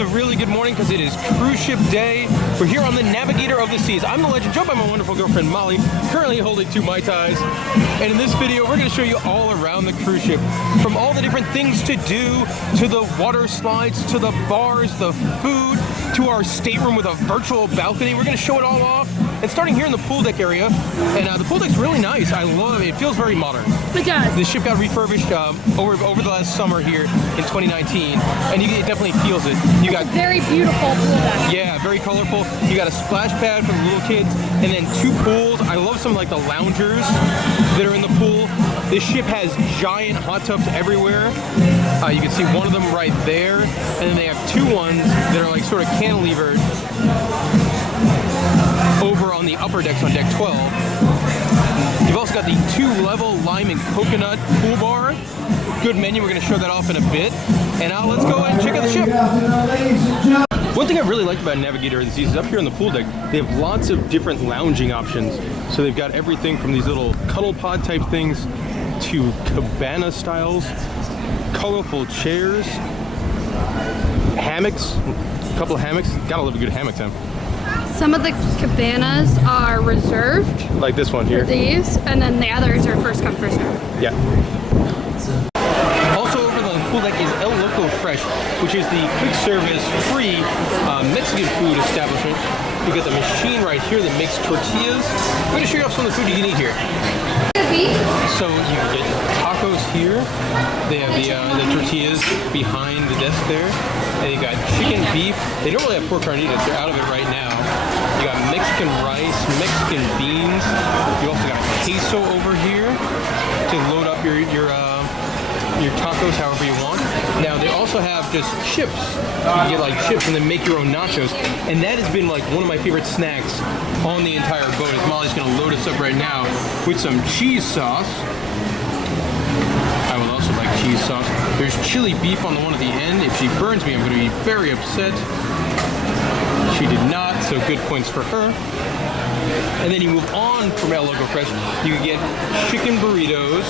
it's a really good morning because it is cruise ship day. We're here on the Navigator of the Seas. I'm the legend, joined by my wonderful girlfriend Molly, currently holding 2 Mai Tais. And in this video, we're going to show you all around the cruise ship, from all the different things to do, to the water slides, to the bars, the food, to our stateroom with a virtual balcony. We're going to show it all off. And starting here in the pool deck area, and the pool deck's really nice. I love it. It feels very modern. It does. The ship got refurbished over the last summer here in 2019, and it definitely feels it. You got very beautiful pool deck. Yeah, very colorful. You got a splash pad for the little kids, and then 2 pools. I love some like the loungers that are in the pool. This ship has giant hot tubs everywhere. You can see one of them right there, and then they have 2 ones that are like sort of cantilevered over on the upper decks on deck 12. You've also got the 2-level lime and coconut pool bar. Good menu, we're going to show that off in a bit. And now let's go and check out the ship. One thing I really liked about Navigator of the Seas is up here on the pool deck, they have lots of different lounging options. So they've got everything from these little cuddle pod type things to cabana styles, colorful chairs, hammocks, a couple of hammocks. Gotta love a good hammock time. Some of the cabanas are reserved. Like this one here. For these, and then the others are first come, first served. Yeah. Also over the pool deck is El Loco Fresh, which is the quick service, free Mexican food establishment. You got the machine right here that makes tortillas. I'm going to show you off some of the food you can eat here. So you get tacos here. They have the tortillas behind the desk there. And you got chicken beef. They don't really have pork carnitas. They're out of it right now. You got Mexican rice, Mexican beans. You also got queso over here to load up your tacos however you want. Now they also have just chips. You can get like chips and then make your own nachos. And that has been like one of my favorite snacks on the entire boat. As Molly's gonna load us up right now with some cheese sauce. I would also like cheese sauce. There's chili beef on the one at the end. If she burns me, I'm gonna be very upset. She did not, so good points for her. And then you move on from El Loco Fresh, you can get chicken burritos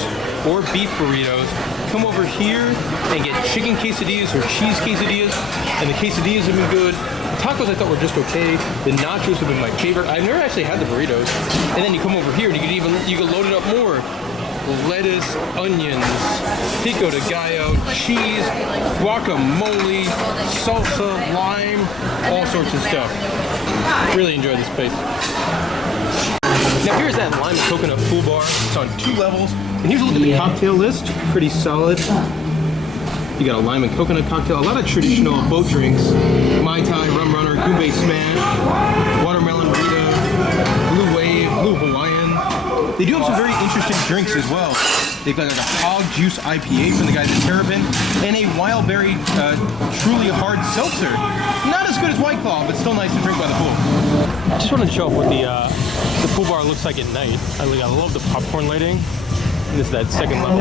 or beef burritos. Come over here and get chicken quesadillas or cheese quesadillas, and the quesadillas have been good. The tacos I thought were just okay. The nachos have been my favorite. I've never actually had the burritos. And then you come over here and you can load it up more. Lettuce, onions, pico de gallo, cheese, guacamole, salsa, lime, all sorts of stuff. Really enjoy this place. Now here's that lime and coconut pool bar. It's on 2 levels. And here's a look at the cocktail list. Pretty solid. You got a lime and coconut cocktail, a lot of traditional boat drinks. Mai Tai, Rum Runner, Goombay Smash, Watermelon Rita, Blue Wave, Blue Hawaiian. They do have some very interesting drinks as well. They've got like a hog juice IPA from the guys at Terrapin, and a wild berry truly hard seltzer. Not as good as White Claw, but still nice to drink by the pool. I just wanted to show off what the pool bar looks like at night. I love the popcorn lighting. And this is that 2nd level.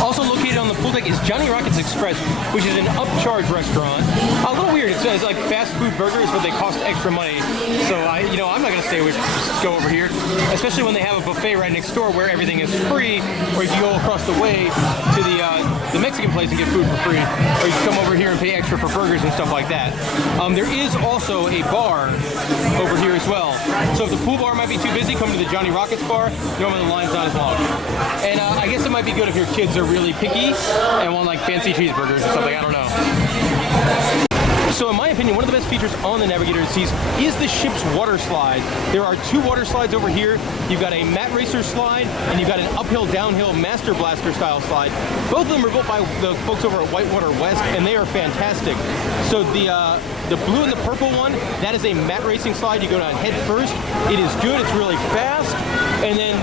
Also located on the pool deck is Johnny Rockets Express, which is an upcharge restaurant. A little weird. It's like fast food burgers, but they cost extra money. So I'm not gonna stay away. Just go over here, especially when they have a buffet right next door where everything is free, or you can go across the way to the Mexican place and get food for free, or you can come over here and pay extra for burgers and stuff like that. There is also a bar over here as well. So if the pool bar might be too busy, come to the Johnny Rockets bar. Normally the line's not as long. And I guess it might be good if your kids are really picky and want like fancy cheeseburgers or something. I don't know. So in my opinion, one of the best features on the Navigator of the Seas is the ship's water slide. There are 2 water slides over here. You've got a mat racer slide, and you've got an uphill, downhill master blaster style slide. Both of them are built by the folks over at Whitewater West, and they are fantastic. So the blue and the purple one, that is a mat racing slide. You go down head first. It is good. It's really fast. And then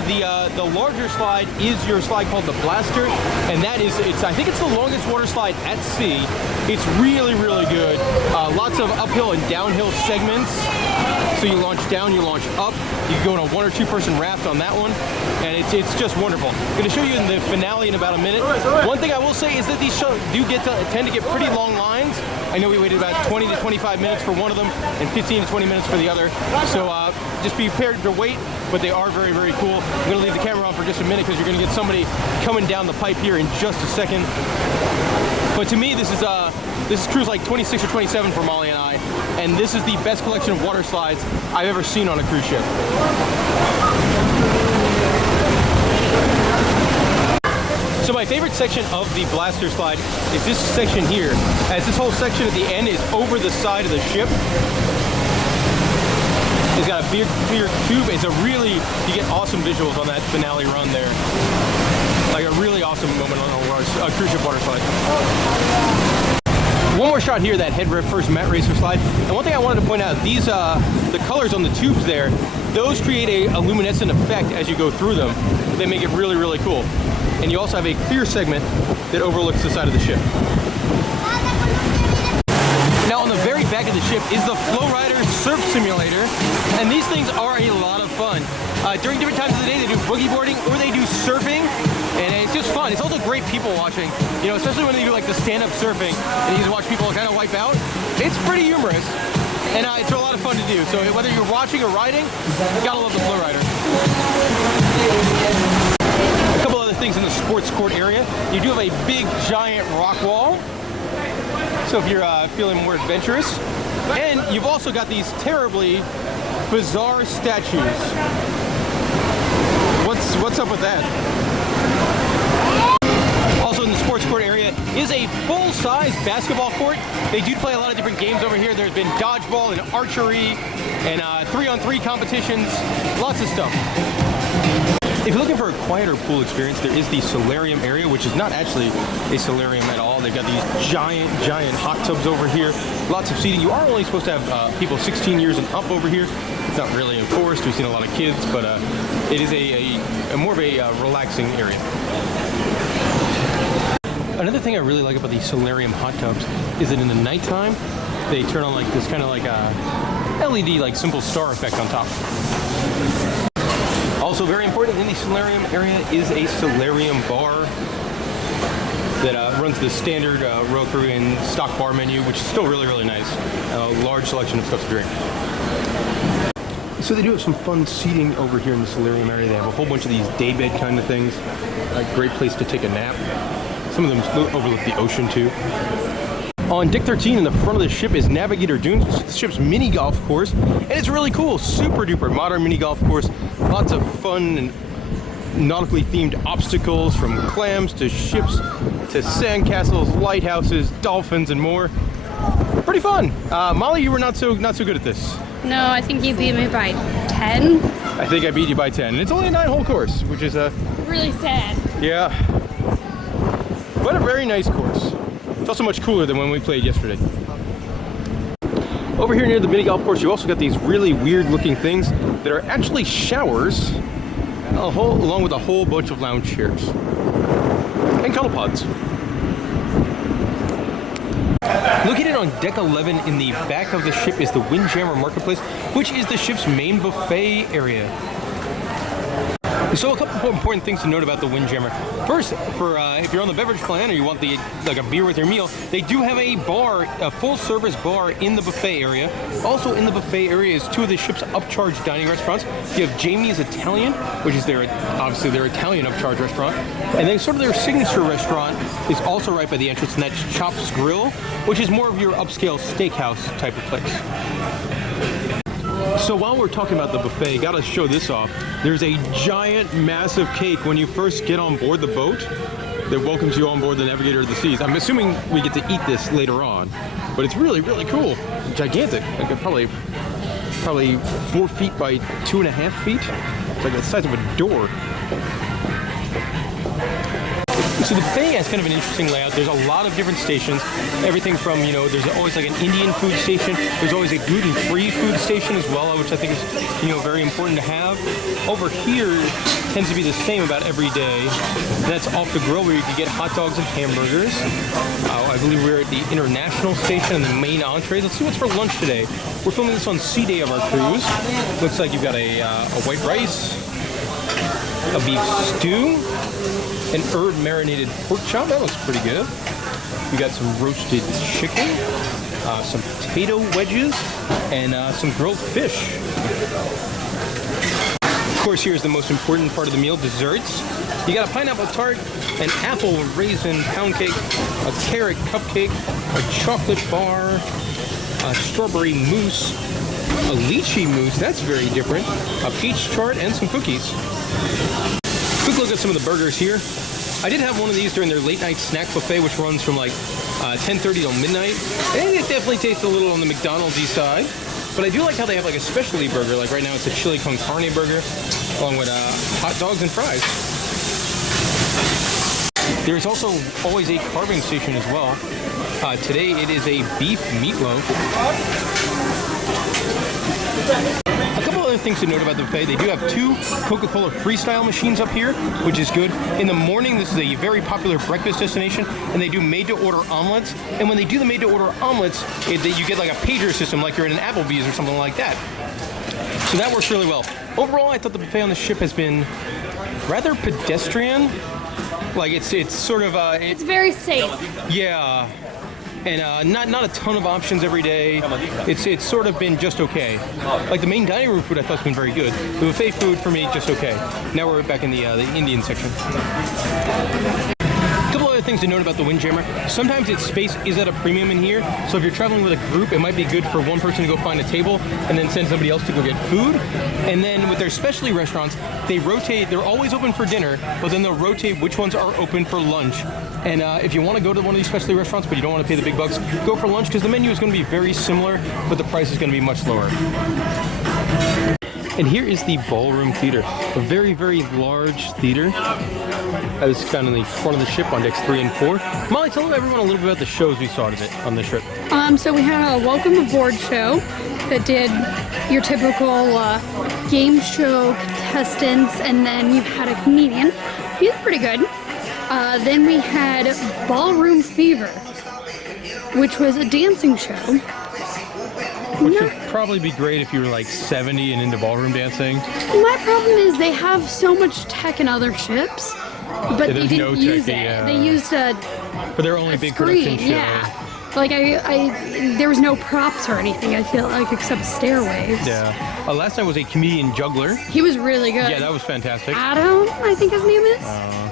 the larger slide is your slide called the Blaster, and that is, I think it's the longest water slide at sea. It's really, really good. Lots of uphill and downhill segments. So you launch down, you launch up. You can go on a 1 or 2 person raft on that one, and it's just wonderful. I'm going to show you in the finale in about a minute. One thing I will say is that these shows do tend to get pretty long lines. I know we waited about 20 to 25 minutes for one of them and 15 to 20 minutes for the other. So just be prepared to wait, but they are very, very cool. I'm going to leave the camera on for just a minute because you're going to get somebody coming down the pipe here in just a second. But to me, this is cruise like 26 or 27 for Molly and I, and this is the best collection of water slides I've ever seen on a cruise ship. So my favorite section of the blaster slide is this section here, as this whole section at the end is over the side of the ship. It's got a big clear tube. It's a really, you get awesome visuals on that finale run there. Like a really awesome moment on a cruise ship water slide. One more shot here, that head first mat racer slide. And one thing I wanted to point out, these the colors on the tubes there, those create a luminescent effect as you go through them. They make it really, really cool. And you also have a clear segment that overlooks the side of the ship. Now on the very back of the ship is the Flowrider Surf Simulator, and these things are a lot of fun. During different times of the day, they do boogie boarding or they do surfing, and it's just fun. It's also great people watching, you know, especially when they do like the stand-up surfing, and you just watch people kind of wipe out. It's pretty humorous, and it's a lot of fun to do. So whether you're watching or riding, you gotta love the Flowrider. A couple other things in the sports court area. You do have a big, giant rock wall. So if you're feeling more adventurous. And you've also got these terribly bizarre statues. What's up with that? Also in the sports court area is a full-size basketball court. They do play a lot of different games over here. There's been dodgeball and archery and 3-on-3 competitions, lots of stuff. If you're looking for a quieter pool experience, there is the solarium area, which is not actually a solarium at all. They've got these giant, giant hot tubs over here. Lots of seating. You are only supposed to have people 16 years and up over here. It's not really enforced. We've seen a lot of kids, but it is a more of a relaxing area. Another thing I really like about these solarium hot tubs is that in the nighttime, they turn on like this kind of like a LED, like simple star effect on top. Also very important in the solarium area is a solarium bar that runs the standard Royal Caribbean stock bar menu, which is still really, really nice. A large selection of stuff to drink. So they do have some fun seating over here in the solarium area. They have a whole bunch of these daybed kind of things. A great place to take a nap. Some of them overlook the ocean too. On deck 13 in the front of the ship is Navigator Dunes, the ship's mini golf course, and it's really cool, super duper modern mini golf course. Lots of fun and nautically themed obstacles, from clams to ships to sandcastles, lighthouses, dolphins, and more. Pretty fun. Molly, you were not so good at this. No, I think you beat me by 10. I think I beat you by 10, and it's only a 9-hole course, which is really sad. Yeah, but a very nice course. It's also much cooler than when we played yesterday. Over here near the mini golf course, you also got these really weird looking things that are actually showers, along with a whole bunch of lounge chairs and cuddle pods. Located on deck 11 in the back of the ship is the Windjammer Marketplace, which is the ship's main buffet area. So a couple of important things to note about the Windjammer. First, for if you're on the beverage plan or you want like a beer with your meal, they do have a bar, a full-service bar in the buffet area. Also in the buffet area is two of the ship's upcharge dining restaurants. You have Jamie's Italian, which is obviously their Italian upcharge restaurant, and then sort of their signature restaurant is also right by the entrance, and that's Chops Grill, which is more of your upscale steakhouse type of place. So while we're talking about the buffet, gotta show this off. There's a giant, massive cake when you first get on board the boat that welcomes you on board the Navigator of the Seas. I'm assuming we get to eat this later on, but it's really, really cool. Gigantic, like probably 4 feet by 2.5 feet. It's like the size of a door. So the buffet has kind of an interesting layout. There's a lot of different stations. Everything from, you know, there's always like an Indian food station. There's always a gluten-free food station as well, which I think is, you know, very important to have. Over here tends to be the same about every day. That's off the grill where you can get hot dogs and hamburgers. I believe we're at the international station and the main entrees. Let's see what's for lunch today. We're filming this on sea day of our cruise. Looks like you've got a white rice, a beef stew, an herb marinated pork chop. That looks pretty good. We got some roasted chicken, some potato wedges, and some grilled fish. course, here's the most important part of the meal, desserts. You got a pineapple tart, an apple raisin pound cake, a carrot cupcake, a chocolate bar, a strawberry mousse, a lychee mousse, that's very different, a peach tart, and some cookies. Quick look at some of the burgers here. I did have one of these during their late night snack buffet, which runs from like 10:30 till midnight. And it definitely tastes a little on the McDonald's-y side. But I do like how they have like a specialty burger. Like right now it's a chili con carne burger, along with hot dogs and fries. There's also always a carving station as well. Today it is a beef meatloaf. A couple other things to note about the buffet. They do have 2 Coca-Cola Freestyle machines up here, which is good. In the morning, this is a very popular breakfast destination, and they do made-to-order omelets. And when they do the made-to-order omelets, you get like a pager system, like you're in an Applebee's or something like that. So that works really well. Overall, I thought the buffet on the ship has been rather pedestrian. Like it's sort of It's very safe. yeah. And not a ton of options every day. It's sort of been just okay. Like the main dining room food I thought's been very good. The buffet food for me just okay. Now we're back in the Indian section. A couple other things to note about the Windjammer. Sometimes its space is at a premium in here. So if you're traveling with a group, it might be good for one person to go find a table and then send somebody else to go get food. And then with their specialty restaurants, they rotate. They're always open for dinner, but then they'll rotate which ones are open for lunch. And if you want to go to one of these specialty restaurants, but you don't want to pay the big bucks, go for lunch because the menu is going to be very similar, but the price is going to be much lower. And here is the Ballroom Theater, a very, very large theater. I was found in the front of the ship on decks 3 and 4. Molly, tell everyone a little bit about the shows we saw on the trip. So we had a welcome aboard show that did your typical game show contestants, and then you had a comedian. He was pretty good. Then we had Ballroom Fever, which was a dancing show. Which would probably be great if you were like 70 and into ballroom dancing. My problem is they have so much tech in other ships, but they didn't use it. They used for their only big production show. Yeah. Like there was no props or anything, I feel like, except stairways. Yeah. Last night was a comedian juggler. He was really good. Yeah, that was fantastic. Adam, I think his name is.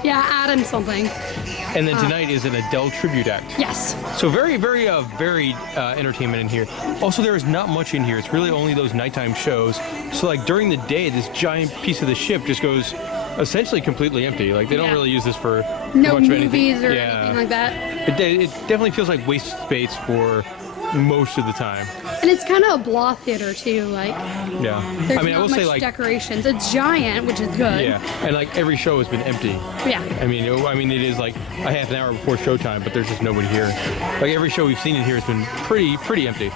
Yeah, Adam something. And then tonight is an Adele tribute act. Yes. So very, very varied entertainment in here. Also, there is not much in here. It's really only those nighttime shows. So like during the day, this giant piece of the ship just goes essentially completely empty. Like they don't really use this for no much of movies or anything like that. It definitely feels like waste space for most of the time. And it's kind of a blah theater too, like. Yeah. There's I mean, I will not say much like decorations. It's giant, which is good. Yeah, and like every show has been empty. Yeah. I mean, it is like a half an hour before showtime, but there's just nobody here. Like every show we've seen in here has been pretty empty.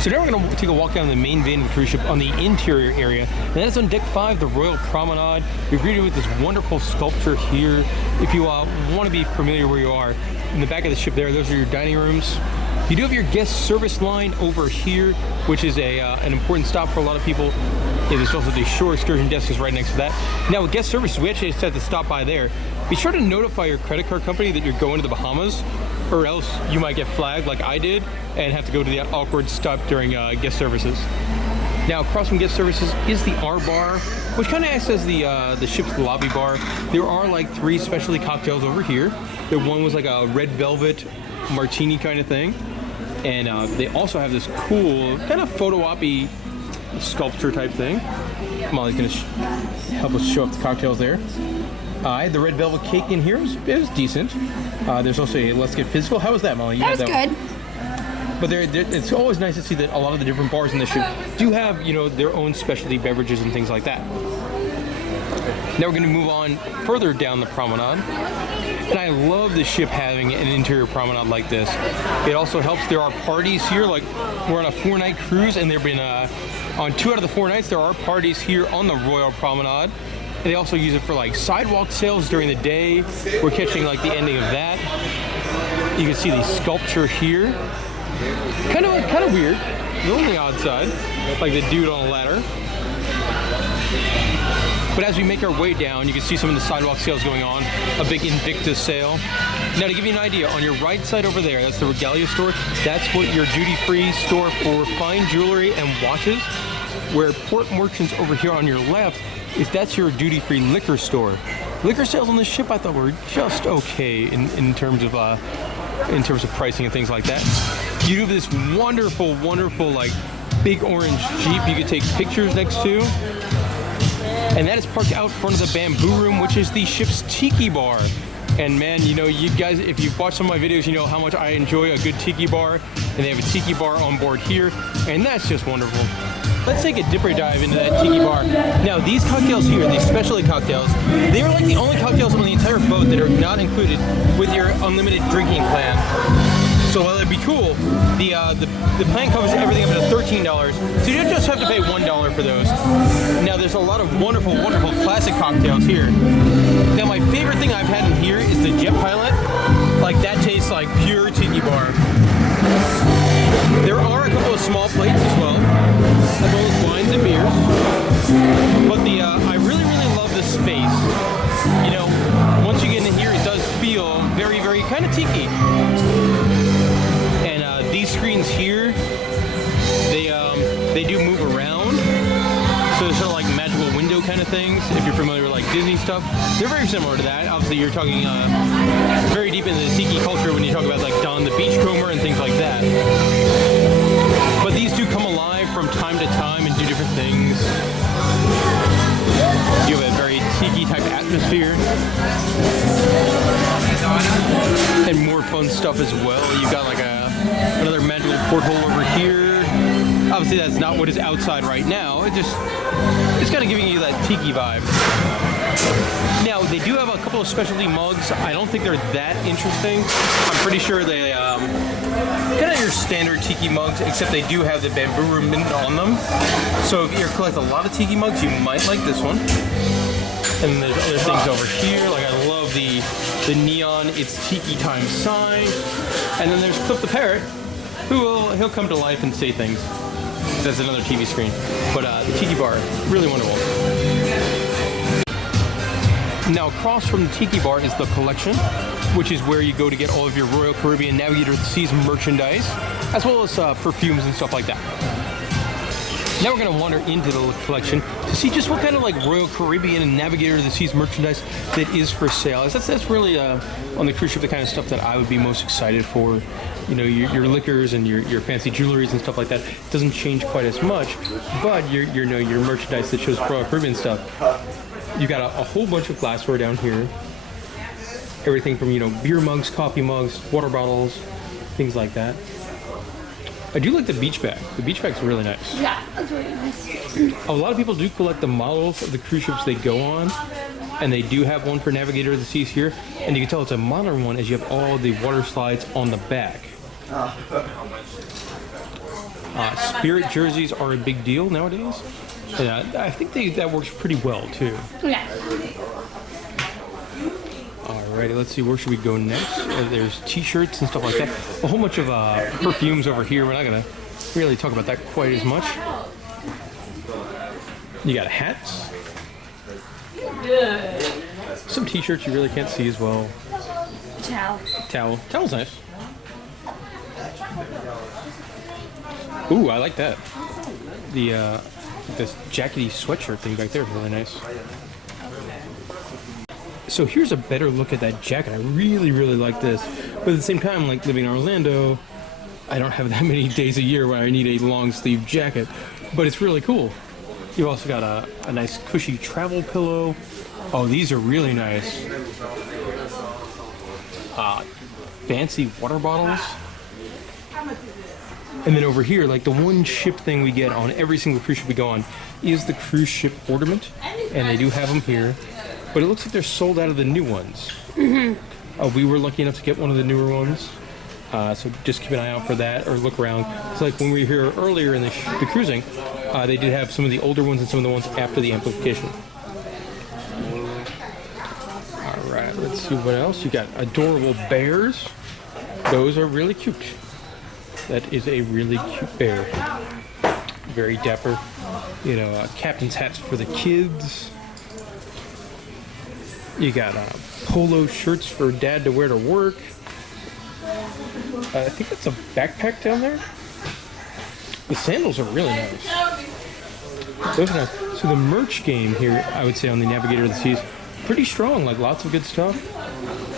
So now we're going to take a walk down the main van of the cruise ship on the interior area, and that is on deck 5, the Royal Promenade. You're greeted with this wonderful sculpture here. If you want to be familiar where you are, in the back of the ship there, those are your dining rooms. You do have your guest service line over here, which is an important stop for a lot of people. Yeah, there's also the shore excursion desk is right next to that. Now with guest services, we actually just had to stop by there. Be sure to notify your credit card company that you're going to the Bahamas, or else you might get flagged like I did and have to go to the awkward stop during guest services. Now across from guest services is the R bar, which kind of acts as the ship's lobby bar. There are like 3 specialty cocktails over here. The one was like a red velvet martini kind of thing. And they also have this cool kind of photo op-y sculpture type thing. Molly's gonna help us show off the cocktails there. The red velvet cake in here it was decent. There's also a Let's Get Physical. How was that, Molly? That was good. But it's always nice to see that a lot of the different bars in the ship do have, their own specialty beverages and things like that. Now we're going to move on further down the promenade. And I love the ship having an interior promenade like this. It also helps. There are parties here, like we're on a 4-night cruise, and there have been on 2 out of the 4 nights there are parties here on the Royal Promenade. And they also use it for like sidewalk sales during the day. We're catching like the ending of that. You can see the sculpture here. Kind of weird. A little on the odd side, like the dude on a ladder. But as we make our way down, you can see some of the sidewalk sales going on. A big Invictus sale. Now to give you an idea, on your right side over there, that's the Regalia store. That's what your duty-free store for fine jewelry and watches. where Port Merchants over here on your left that's your duty-free liquor store. Liquor sales on this ship I thought were just okay in terms of pricing and things like that. You have this wonderful like big orange Jeep you could take pictures next to. And that is parked out front of the Bamboo Room, which is the ship's tiki bar. And man, you know, you guys, if you've watched some of my videos, you know how much I enjoy a good tiki bar. And they have a tiki bar on board here, and that's just wonderful. Let's take a dipper dive into that tiki bar. Now, these cocktails here, these specialty cocktails, they are like the only cocktails on the entire boat that are not included with your unlimited drinking plan. So while it'd be cool, the plan covers everything up to $13, so you don't just have to pay $1 for those. Now there's a lot of wonderful classic cocktails here. Now my favorite thing I've had in here is the Jet Pilot. Like that tastes like pure tiki bar. There are a couple of small plates as well as wines and beers. But I really love the space. You know, once you get in here, it does feel very kind of tiki. These screens here, they do move around, so they're sort of like magical window kind of things. If you're familiar with like Disney stuff, they're very similar to that. Obviously, you're talking very deep into the tiki culture when you talk about like Don the Beachcomber and things like that. But these do come alive from time to time and do different things. You have a very tiki type atmosphere. And more fun stuff as well. You've got like another magical porthole over here. Obviously that's not what is outside right now. It's kind of giving you that tiki vibe. Now they do have a couple of specialty mugs. I don't think they're that interesting. I'm pretty sure they kind of your standard tiki mugs, except they do have the Bamboo Room mint on them. So if you collect a lot of tiki mugs, you might like this one. And there's other things over here, like I love the neon It's Tiki Time sign. And then there's Clip the Parrot, he'll come to life and say things. That's another TV screen. But the Tiki Bar, really wonderful. Now across from the Tiki Bar is the Collection, which is where you go to get all of your Royal Caribbean Navigator of the Seas merchandise, as well as perfumes and stuff like that. Now we're going to wander into the Collection to see just what kind of like Royal Caribbean and Navigator of the Seas merchandise that is for sale. That's really on the cruise ship the kind of stuff that I would be most excited for. You know, your liquors and your fancy jewelries and stuff like that. It doesn't change quite as much, but your merchandise that shows Royal Caribbean stuff. You got a whole bunch of glassware down here. Everything from beer mugs, coffee mugs, water bottles, things like that. I do like the beach bag. The beach bag's really nice. Yeah, that's really nice. A lot of people do collect the models of the cruise ships they go on, and they do have one for Navigator of the Seas here, and you can tell it's a modern one as you have all the water slides on the back. Spirit jerseys are a big deal nowadays, and I think that works pretty well too. Yeah. Alrighty, let's see, where should we go next? There's t-shirts and stuff like that. A whole bunch of perfumes over here. We're not going to really talk about that quite as much. You got hats. Some t-shirts you really can't see as well. Towel. Towel's nice. Ooh, I like that. This jackety sweatshirt thing back there is really nice. So here's a better look at that jacket. I really like this. But at the same time, like living in Orlando, I don't have that many days a year where I need a long sleeve jacket. But it's really cool. You've also got a nice cushy travel pillow. Oh, these are really nice. Fancy water bottles. And then over here, like the one ship thing we get on every single cruise ship we go on is the cruise ship ornament. And they do have them here. But it looks like they're sold out of the new ones. Mm-hmm. We were lucky enough to get one of the newer ones. So just keep an eye out for that or look around. It's like when we were here earlier in the cruising, they did have some of the older ones and some of the ones after the amplification. Alright, let's see what else. You got adorable bears. Those are really cute. That is a really cute bear. Very dapper. Captain's hats for the kids. You got polo shirts for dad to wear to work. I think that's a backpack down there. The sandals are really nice. Those are nice. So the merch game here, I would say on the Navigator of the Seas, pretty strong. Like lots of good stuff.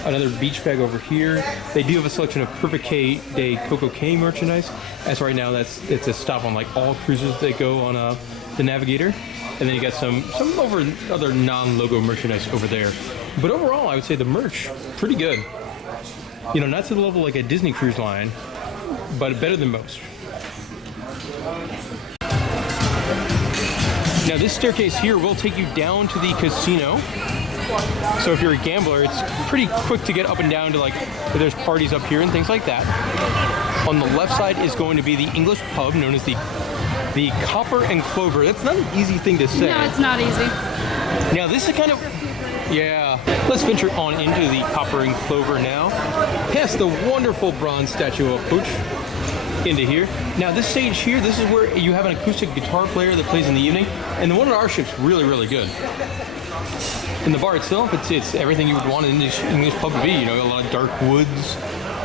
Another beach bag over here. They do have a selection of Perfect K Day Coco K merchandise. As right now, it's a stop on like all cruises that go on the Navigator. And then you got some other non-logo merchandise over there. But overall, I would say the merch, pretty good. You know, not to the level like a Disney Cruise Line, but better than most. Now this staircase here will take you down to the casino. So if you're a gambler, it's pretty quick to get up and down to like, there's parties up here and things like that. On the left side is going to be the English pub known as the Copper and Clover. That's not an easy thing to say. No, it's not easy. Now this is kind of, yeah. Let's venture on into the Copper and Clover now. Past the wonderful bronze statue of Pooch into here. Now this stage here, this is where you have an acoustic guitar player that plays in the evening. And the one at our ship's really, really good. And the bar itself, it's everything you would want an English pub to be. You know, a lot of dark woods,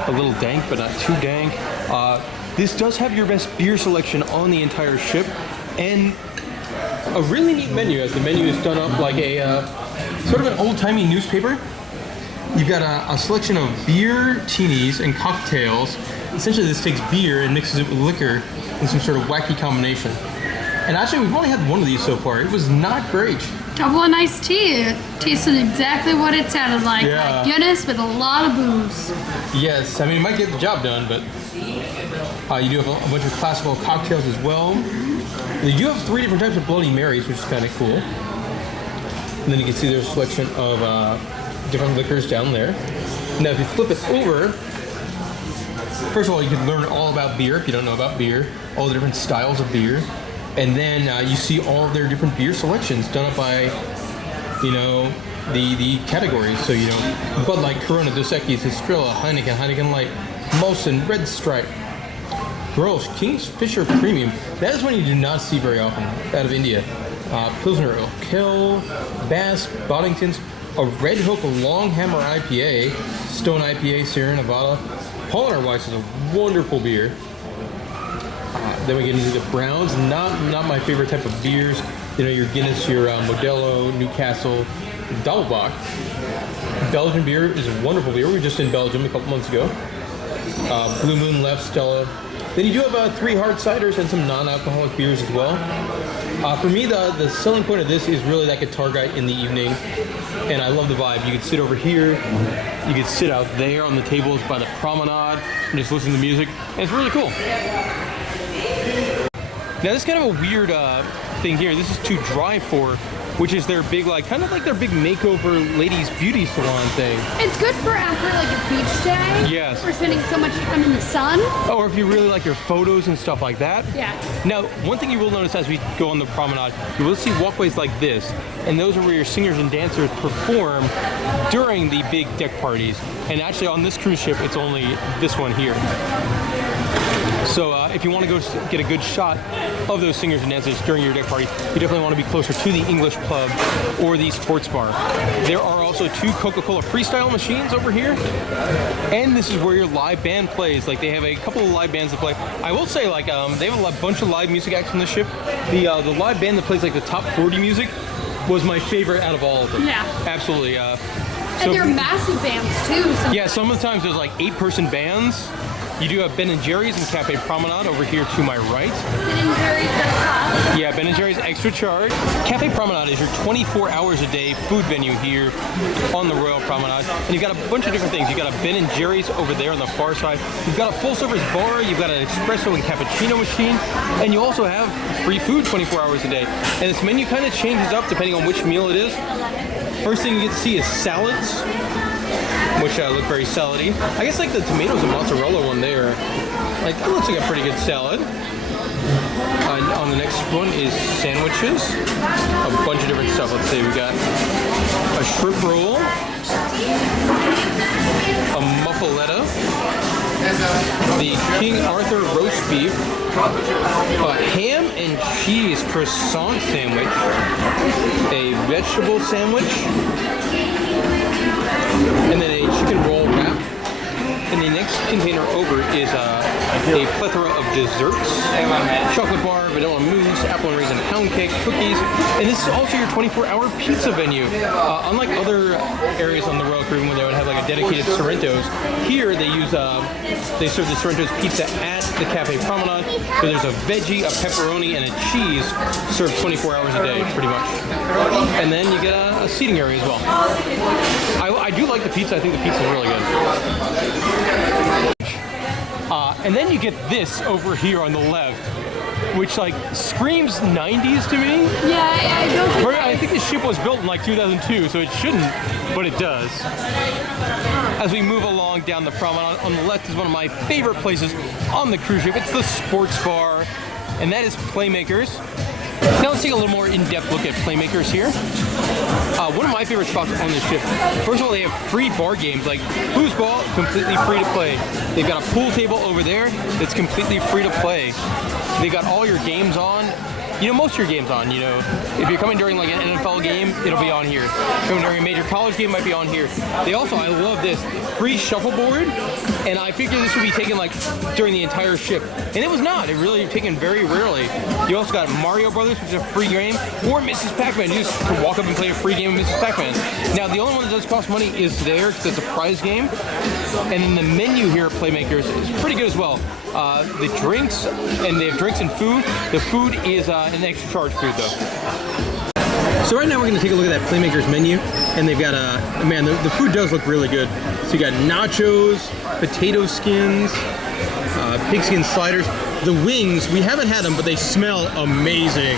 a little dank, but not too dank. This does have your best beer selection on the entire ship, and a really neat menu, as the menu is done up like a sort of an old-timey newspaper. You've got a selection of beer, teenies, and cocktails. Essentially, this takes beer and mixes it with liquor in some sort of wacky combination. And actually, we've only had one of these so far. It was not great. Double and iced tea. It tasted exactly what it sounded like. Yeah. Like Guinness with a lot of booze. Yes, I mean, it might get the job done, but you do have a bunch of classical cocktails as well. You do have 3 different types of Bloody Marys, which is kind of cool. And then you can see there's a selection of different liquors down there. Now, if you flip it over, first of all, you can learn all about beer if you don't know about beer, all the different styles of beer. And then you see all of their different beer selections done up by, you know, the categories. So, you know, Bud Light, Corona, Dos Equis, Estrella, Heineken, Heineken Light, Molson, Red Stripe, Grolsch, Kingfisher Premium. That is one you do not see very often out of India. Pilsner Urquell, Bass, Boddington's, a Red Hook Long Hammer IPA, Stone IPA, Sierra Nevada. Paulaner Weiss is a wonderful beer. Then we get into the browns, not my favorite type of beers. You know, your Guinness, your Modelo, Newcastle, Doppelbock. Belgian beer is a wonderful beer. We were just in Belgium a couple months ago. Blue Moon, Left, Stella. Then you do have 3 hard ciders and some non-alcoholic beers as well. For me, the selling point of this is really that guitar guy in the evening, and I love the vibe. You can sit over here, you can sit out there on the tables by the promenade and just listen to music, and it's really cool. Now this is kind of a weird thing here. This is to drive for, which is their big, like, kind of like their big makeover ladies beauty salon thing. It's good for after like a beach day. Yes. We're spending so much time in the sun. Oh, or if you really like your photos and stuff like that. Yeah. Now, one thing you will notice as we go on the promenade, you will see walkways like this, and those are where your singers and dancers perform during the big deck parties. And actually on this cruise ship, it's only this one here. So if you want to go get a good shot of those singers and dancers during your deck party, you definitely want to be closer to the English pub or the sports bar. There are also 2 Coca-Cola freestyle machines over here, and this is where your live band plays. Like, they have a couple of live bands that play. I will say, like, they have a bunch of live music acts on the ship. The live band that plays like the top 40 music was my favorite out of all of them. Yeah. Absolutely. And they're massive bands too. So yeah, some of the times there's like 8-person bands. You do have Ben & Jerry's and Cafe Promenade over here to my right. Ben & Jerry's at the top. Yeah, Ben & Jerry's extra charge. Cafe Promenade is your 24 hours a day food venue here on the Royal Promenade. And you've got a bunch of different things. You've got a Ben & Jerry's over there on the far side. You've got a full-service bar. You've got an espresso and cappuccino machine. And you also have free food 24 hours a day. And this menu kind of changes up depending on which meal it is. First thing you get to see is salads, which look very salady. I guess like the tomatoes and mozzarella one there, like that looks like a pretty good salad. On the next one is sandwiches, a bunch of different stuff. Let's see, we got a shrimp roll, a muffaletta, the King Arthur roast beef, a ham and cheese croissant sandwich, a vegetable sandwich, and then a chicken roll wrap. And the next container over is a plethora of desserts. Chocolate bar, vanilla mousse, apple and raisin pound cake, cookies. And this is also your 24-hour pizza venue. Unlike other areas on the Royal Caribbean where they would have like a dedicated Sorrento's, here they use they serve the Sorrento's pizza at the Cafe Promenade. So there's a veggie, a pepperoni, and a cheese served 24 hours a day, pretty much. And then you get a seating area as well. I do like the pizza. I think the pizza is really good. And then you get this over here on the left, which like screams 90s to me. Yeah, I don't think I think this ship was built in like 2002, so it shouldn't, but it does. As we move along down the promenade, on the left is one of my favorite places on the cruise ship. It's the sports bar, and that is Playmakers. Now let's take a little more in-depth look at Playmakers here. One of my favorite spots on this ship, first of all, they have free bar games, like foosball, completely free to play. They've got a pool table over there that's completely free to play. They got all your games on. You know, most of your games on, you know. If you're coming during like an NFL game, it'll be on here. Coming during a major college game, might be on here. They also, I love this, free shuffleboard. And I figured this would be taken like during the entire ship. And it was not. It really taken very rarely. You also got Mario Brothers, which is a free game, or Mrs. Pac-Man. You just can walk up and play a free game of Mrs. Pac-Man. Now, the only one that does cost money is there, because it's a prize game. And then the menu here at Playmakers is pretty good as well. The drinks, and they have drinks and food. The food is an extra charge food though. So right now we're going to take a look at that Playmakers menu, and they've got man, the food does look really good. So you got nachos, potato skins, pig skin sliders. The wings, we haven't had them, but they smell amazing.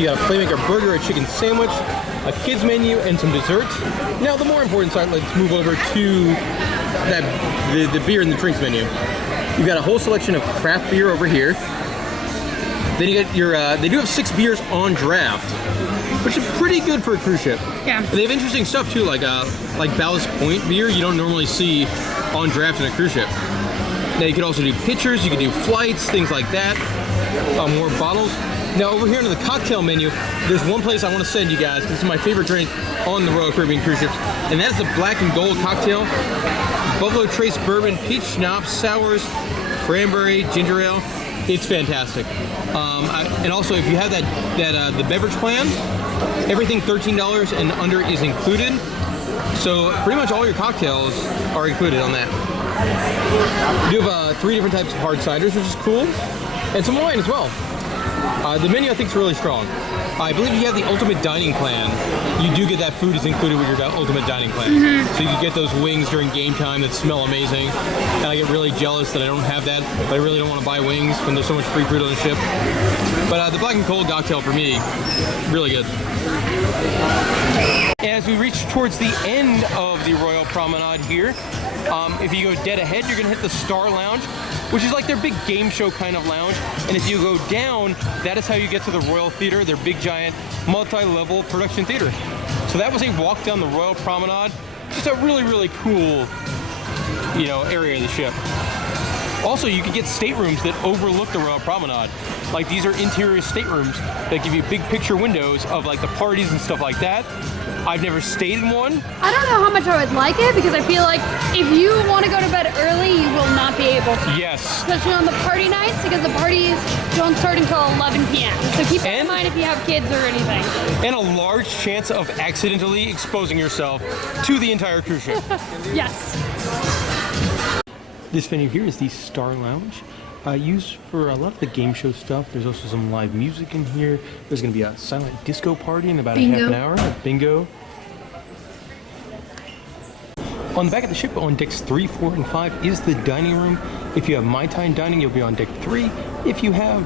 You got a Playmaker burger, a chicken sandwich, a kids menu, and some desserts. Now the more important side, let's move over to the beer and the drinks menu. You've got a whole selection of craft beer over here. Then you get your, they do have 6 beers on draft, which is pretty good for a cruise ship. Yeah. And they have interesting stuff too, like Ballast Point beer you don't normally see on draft in a cruise ship. Now you can also do pitchers, you can do flights, things like that. More bottles. Now over here in the cocktail menu, there's one place I want to send you guys. This is my favorite drink on the Royal Caribbean cruise ships, and that's the Black and Gold cocktail. Buffalo Trace Bourbon, peach schnapps, sours, cranberry, ginger ale. It's fantastic. And also, if you have the beverage plan, everything $13 and under is included. So pretty much all your cocktails are included on that. You do have 3 different types of hard ciders, which is cool, and some wine as well. The menu I think is really strong. I believe if you have the ultimate dining plan, you do get that food is included with your ultimate dining plan. Mm-hmm. So you can get those wings during game time that smell amazing. And I get really jealous that I don't have that, but I really don't want to buy wings when there's so much free food on the ship. But the Black and Gold cocktail for me, really good. As we reach towards the end of the Royal Promenade here, if you go dead ahead, you're going to hit the Star Lounge, which is like their big game show kind of lounge. And if you go down, that is how you get to the Royal Theater, their big giant multi-level production theater. So that was a walk down the Royal Promenade. Just a really, really cool, you know, area of the ship. Also, you can get staterooms that overlook the Royal Promenade. Like these are interior staterooms that give you big picture windows of like the parties and stuff like that. I've never stayed in one. I don't know how much I would like it, because I feel like if you want to go to bed early, you will not be able to. Yes. Especially on the party nights, because the parties don't start until 11 p.m. So keep that in mind if you have kids or anything. And a large chance of accidentally exposing yourself to the entire cruise ship. Yes. This venue here is the Star Lounge. Used for a lot of the game show stuff. There's also some live music in here. There's going to be a silent disco party in about a half an hour. Bingo. On the back of the ship on decks 3, 4, and 5 is the dining room. If you have Mai Tai dining, you'll be on deck 3. If you have,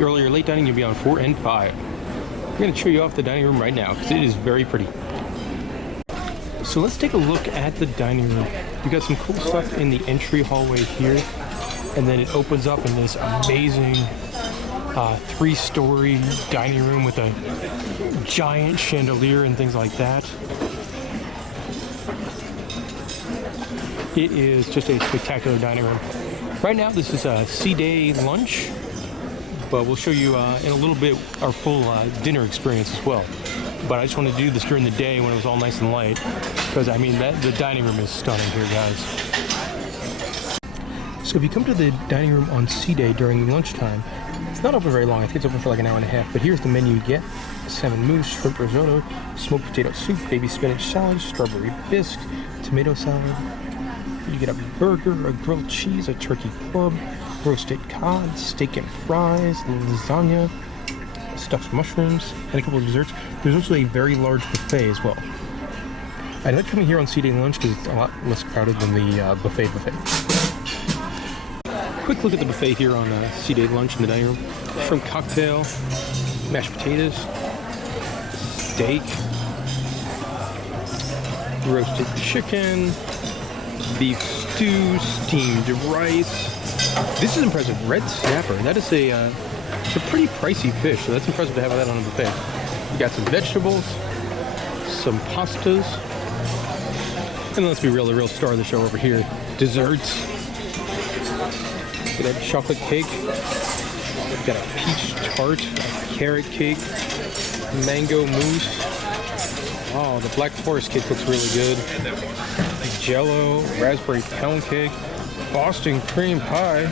early or late dining, you'll be on 4 and 5. I'm going to show you off the dining room right now because it is very pretty. So let's take a look at the dining room. You've got some cool stuff in the entry hallway here. And then it opens up in this amazing 3-story dining room with a giant chandelier and things like that. It is just a spectacular dining room. Right now this is a sea day lunch, but we'll show you in a little bit our full dinner experience as well. but I just wanted to do this during the day when it was all nice and light, because I mean the dining room is stunning here, guys. So if you come to the dining room on C-Day during lunchtime, it's not open very long. I think it's open for like an hour and a half, but here's the menu you get: salmon mousse, shrimp risotto, smoked potato soup, baby spinach salad, strawberry bisque, tomato salad. You get a burger, a grilled cheese, a turkey club, roasted cod, steak and fries, lasagna, stuffed mushrooms, and a couple of desserts. There's also a very large buffet as well. I like coming here on C-Day lunch because it's a lot less crowded than the buffet. Quick look at the buffet here on C-Day lunch in the dining room. Shrimp cocktail, mashed potatoes, steak, roasted chicken, beef stew, steamed rice. This is impressive. Red snapper. That is it's a pretty pricey fish, so that's impressive to have that on a buffet. You got some vegetables, some pastas, and let's be real, the real star of the show over here, desserts. Got a chocolate cake. Got a peach tart, a carrot cake, mango mousse. Oh, the Black Forest cake looks really good. Jello, raspberry pound cake, Boston cream pie.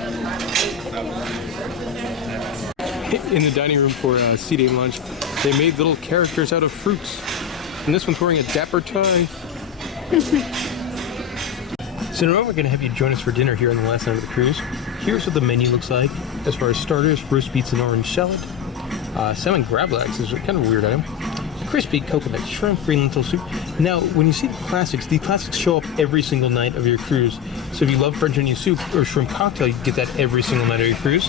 In the dining room for C-Day lunch, they made little characters out of fruits. And this one's wearing a dapper tie. So now we're going to have you join us for dinner here on the last night of the cruise. Here's what the menu looks like. As far as starters, roast beets and orange salad. Salmon gravlax is kind of a weird item. Crispy coconut shrimp, green lentil soup. Now, when you see the classics show up every single night of your cruise. So if you love French onion soup or shrimp cocktail, you get that every single night of your cruise.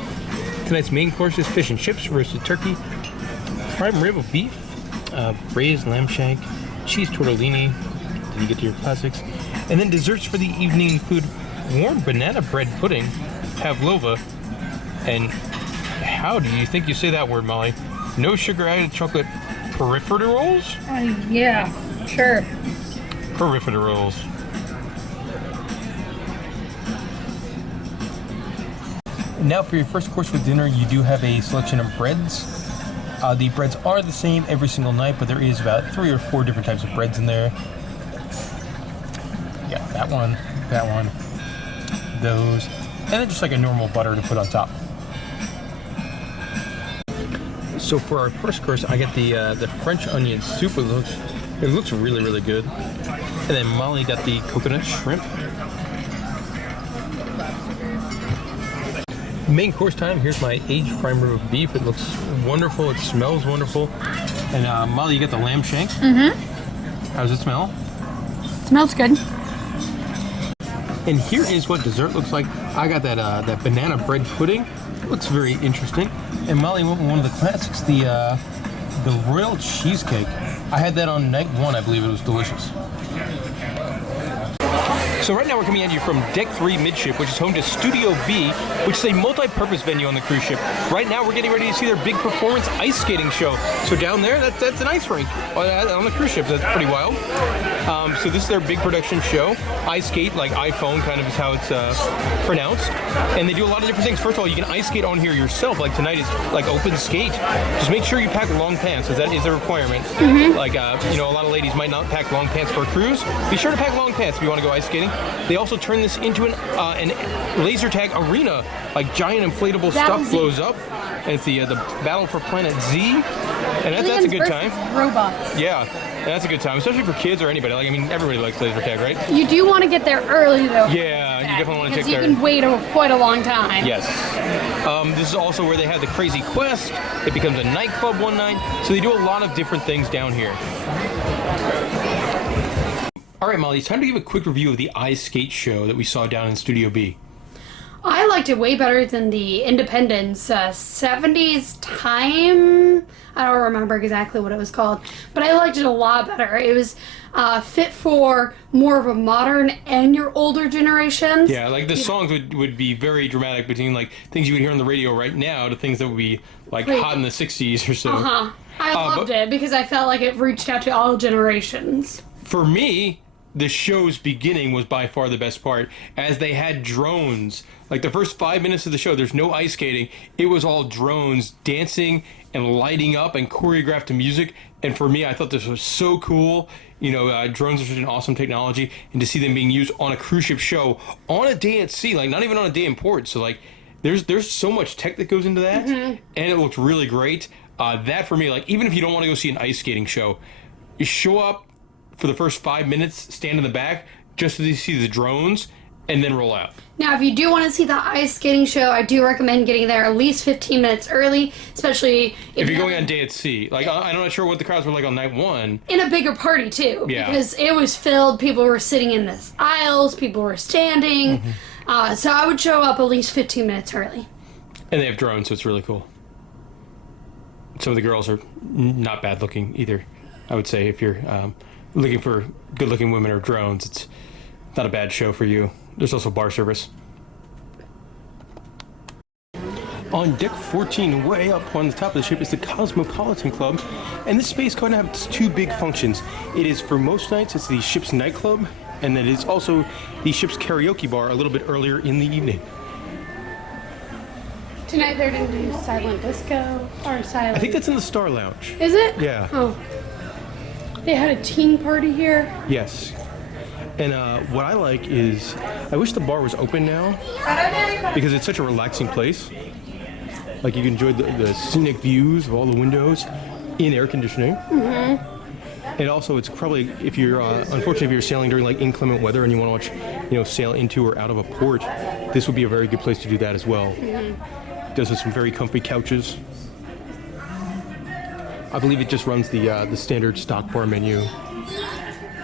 Tonight's main course is fish and chips, roasted turkey, prime rib of beef, braised lamb shank, cheese tortellini. Then you get to your classics. And then desserts for the evening include warm banana bread pudding, pavlova, and how do you think you say that word, Molly? No sugar added chocolate peripherals? Yeah, sure. Peripherals. Now for your first course with dinner, you do have a selection of breads. The breads are the same every single night, but there is about 3 or 4 different types of breads in there. Yeah, that one, those, and then just like a normal butter to put on top. So for our first course, I got the French onion soup. It looks really, really good. And then Molly got the coconut shrimp. Main course time, here's my aged prime rib of beef. It looks wonderful, it smells wonderful. And Molly, you got the lamb shank. Mm-hmm. How does it smell? It smells good. And here is what dessert looks like. I got that banana bread pudding. It looks very interesting. And Molly went with one of the classics, the royal cheesecake. I had that on night 1, I believe. It was delicious. So right now we're coming at you from Deck 3 Midship, which is home to Studio B, which is a multi-purpose venue on the cruise ship. Right now we're getting ready to see their big performance ice skating show. So down there, that's an ice rink on the cruise ship. That's pretty wild. So this is their big production show. Ice skate, like iPhone kind of is how it's pronounced. And they do a lot of different things. First of all, you can ice skate on here yourself. Like tonight is like open skate. Just make sure you pack long pants, because that is a requirement. Mm-hmm. Like, a lot of ladies might not pack long pants for a cruise. Be sure to pack long pants if you want to go ice skating. They also turn this into an laser tag arena. Like giant inflatable stuff blows up. And it's the Battle for Planet Z. And that's a good time. Robots. Yeah, and that's a good time, especially for kids or anybody. Like, I mean, everybody likes laser tag, right? You do want to get there early, though. Yeah, you definitely want to take there. Because you can wait quite a long time. Yes. This is also where they have the Crazy Quest. It becomes a nightclub one night. So they do a lot of different things down here. All right, Molly, it's time to give a quick review of the ice skate show that we saw down in Studio B. I liked it way better than the Independence 70s time. I don't remember exactly what it was called, but I liked it a lot better. It was fit for more of a modern and your older generations. Yeah, like the songs would be very dramatic between like things you would hear on the radio right now to things that would be like hot in the 60s or so. I loved it because I felt like it reached out to all generations. For me, the show's beginning was by far the best part, as they had drones. Like the first 5 minutes of the show, there's no ice skating. It was all drones dancing and lighting up and choreographed to music. And for me, I thought this was so cool. You know, drones are such an awesome technology, and to see them being used on a cruise ship show on a day at sea, like not even on a day in port. So like, there's so much tech that goes into that, and it looked really great. That for me, like even if you don't want to go see an ice skating show, you show up for the first 5 minutes, stand in the back just to see the drones, and then roll out. Now, if you do want to see the ice skating show, I do recommend getting there at least 15 minutes early, especially if you're going on day at sea. Like, I'm not sure what the crowds were like on night one. In a bigger party, too. Yeah. Because it was filled. People were sitting in the aisles. People were standing. So I would show up at least 15 minutes early. And they have drones, so it's really cool. Some of the girls are not bad looking either. I would say if you're looking for good looking women or drones, it's not a bad show for you. There's also bar service. On deck 14, way up on the top of the ship, is the Cosmopolitan Club, and this space kind of has two big functions. It is, for most nights, it's the ship's nightclub, and it is also the ship's karaoke bar a little bit earlier in the evening. Tonight they're going to do silent disco or silent. I think that's in the Star Lounge. Is it? Yeah. Oh. They had a teen party here. Yes. And what I like is, I wish the bar was open now, because it's such a relaxing place. Like you can enjoy the scenic views of all the windows in air conditioning. And also, it's probably, if you're unfortunately if you're sailing during like inclement weather and you want to watch, sail into or out of a port, this would be a very good place to do that as well. Does have some very comfy couches. I believe it just runs the standard stock bar menu,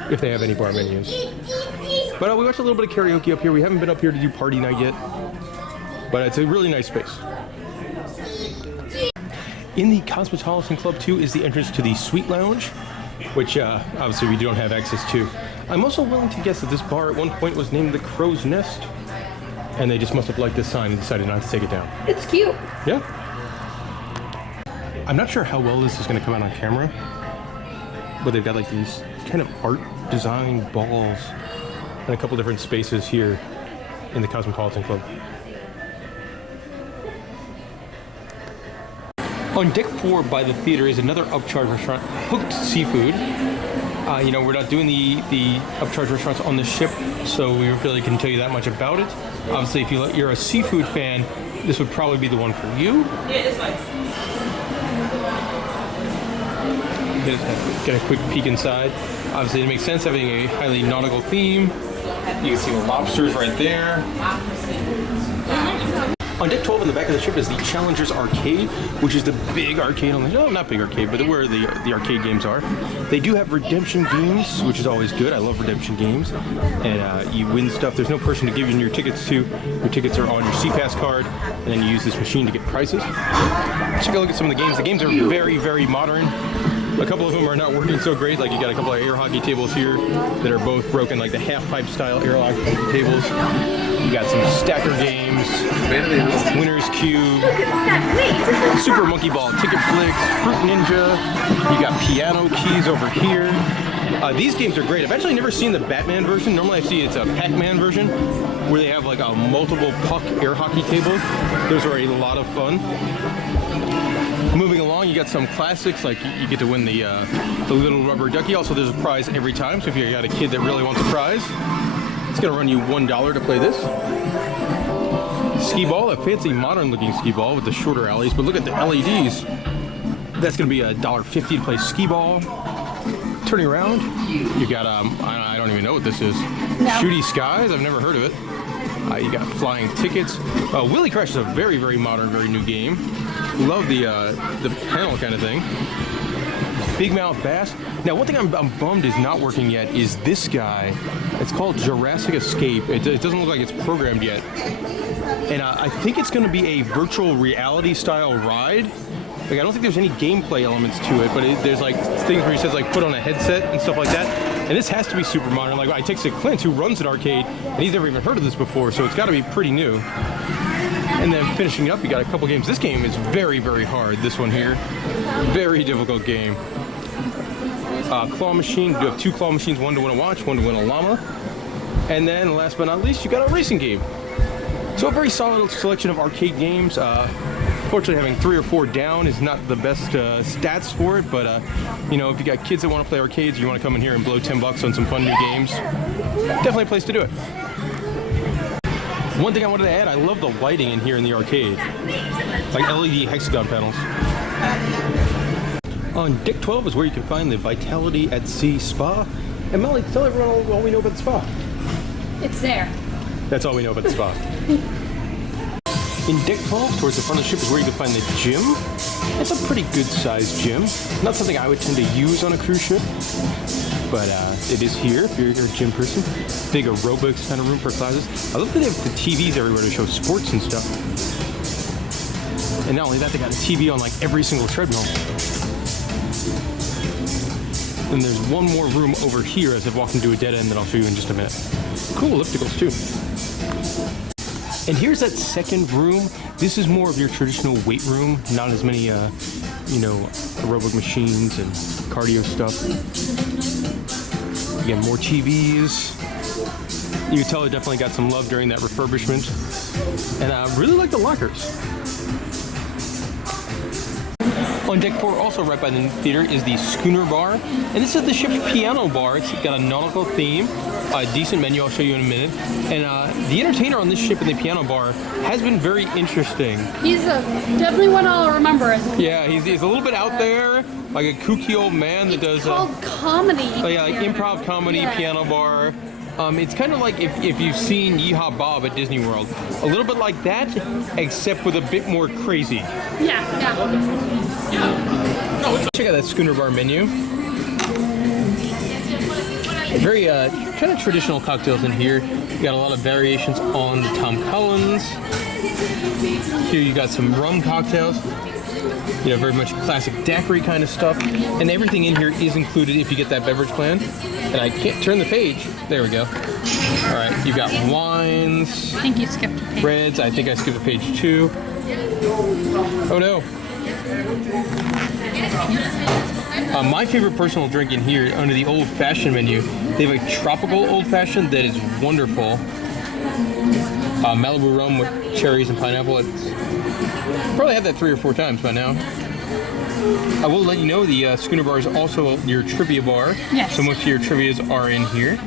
if they have any bar menus. But we watched a little bit of karaoke up here. We haven't been up here to do party night yet, but it's a really nice space. In the Cosmopolitan Club, too, is the entrance to the Suite Lounge, which obviously we don't have access to. I'm also willing to guess that this bar at one point was named the Crow's Nest, and they just must have liked this sign and decided not to take it down. It's cute. Yeah. I'm not sure how well this is going to come out on camera, but they've got like these kind of art design balls in a couple different spaces here in the Cosmopolitan Club. On deck 4 by the theater is another upcharge restaurant, Hooked Seafood. We're not doing the upcharge restaurants on the ship, so we really couldn't tell you that much about it. Obviously, if you're a seafood fan, this would probably be the one for you. Yeah, it's fine. Get a quick peek inside. Obviously, it makes sense having a highly nautical theme. You can see the lobsters right there. On deck 12 in the back of the ship is the Challenger's Arcade, which is the big arcade on the... No, not big arcade, but where the arcade games are. They do have redemption games, which is always good. I love redemption games. And you win stuff. There's no person to give you your tickets to. Your tickets are on your SeaPass card, and then you use this machine to get prices. Let's take a look at some of the games. The games are very, very modern. A couple of them are not working so great. Like you got a couple of air hockey tables here that are both broken, like the half-pipe style air hockey tables. You got some stacker games, Winner's Cube, Super Monkey Ball, Ticket Flicks, Fruit Ninja. You got piano keys over here. These games are great. I've actually never seen the Batman version. Normally I see it's a Pac-Man version where they have like a multiple puck air hockey table. Those are a lot of fun. Moving along, you got some classics, like you get to win the little rubber ducky. Also, there's a prize every time, so if you got a kid that really wants a prize, it's going to run you $1 to play this. Skee ball, a fancy modern-looking skee ball with the shorter alleys, but look at the LEDs. That's going to be $1.50 to play skee ball. Turning around, you got, I don't even know what this is. No. Shooty Skies, I've never heard of it. You got flying tickets. Willy Crash is a very, very modern, very new game. Love the panel kind of thing. Big Mouth Bass. Now, one thing I'm bummed is not working yet is this guy. It's called Jurassic Escape. It doesn't look like it's programmed yet. And I think it's going to be a virtual reality style ride. Like, I don't think there's any gameplay elements to it, but there's like things where he says like put on a headset and stuff like that. And this has to be super modern. Like I texted Clint, who runs an arcade, and he's never even heard of this before, so it's got to be pretty new. And then finishing up, you got a couple games. This game is very, very hard. This one here, very difficult game. claw machine. You have 2 claw machines, one to win a watch, one to win a llama. And then last but not least, you got a racing game. So a very solid selection of arcade games. Fortunately, having 3 or 4 down is not the best stats for it, but you know, if you got kids that want to play arcades, you want to come in here and blow $10 on some fun new games, definitely a place to do it. One thing I wanted to add, I love the lighting in here in the arcade, like LED hexagon panels. On deck 12 is where you can find the Vitality at Sea Spa. And Molly, tell everyone all we know about the spa. It's there. That's all we know about the spa. In deck 12, towards the front of the ship, is where you can find the gym. It's a pretty good sized gym. Not something I would tend to use on a cruise ship, but it is here if you're a gym person. Big aerobics kind of room for classes. I love that they have the TVs everywhere to show sports and stuff. And not only that, they got a TV on like every single treadmill. And there's one more room over here as I've walked into a dead end that I'll show you in just a minute. Cool ellipticals too. And here's that second room. This is more of your traditional weight room, not as many, you know, aerobic machines and cardio stuff. Again, more TVs. You can tell it definitely got some love during that refurbishment. And I really like the lockers. On deck 4, also right by the theater, is the Schooner bar. And this is the ship's piano bar. It's got a nautical theme, a decent menu I'll show you in a minute. And the entertainer on this ship in the piano bar has been very interesting. He's definitely one I'll remember. Yeah, he's a little bit out there, like a kooky old man that does... called comedy. Yeah, like improv comedy, piano bar. It's kind of like if you've seen Yeehaw Bob at Disney World. A little bit like that, except with a bit more crazy. Yeah. Check out that Schooner bar menu. Very kind of traditional cocktails in here. You got a lot of variations on the Tom Collins. Here you got some rum cocktails. You know, very much classic daiquiri kind of stuff. And everything in here is included if you get that beverage plan. And I can't turn the page. There we go. All right, you've got wines. I think you skipped a page. Reds. I think I skipped a page too. Oh no. My favorite personal drink in here, under the old-fashioned menu, they have a tropical old-fashioned that is wonderful. Malibu rum with cherries and pineapple. It's probably had that 3 or 4 times by now. I will let you know the Schooner bar is also your trivia bar. Yes. So most of your trivias are in here.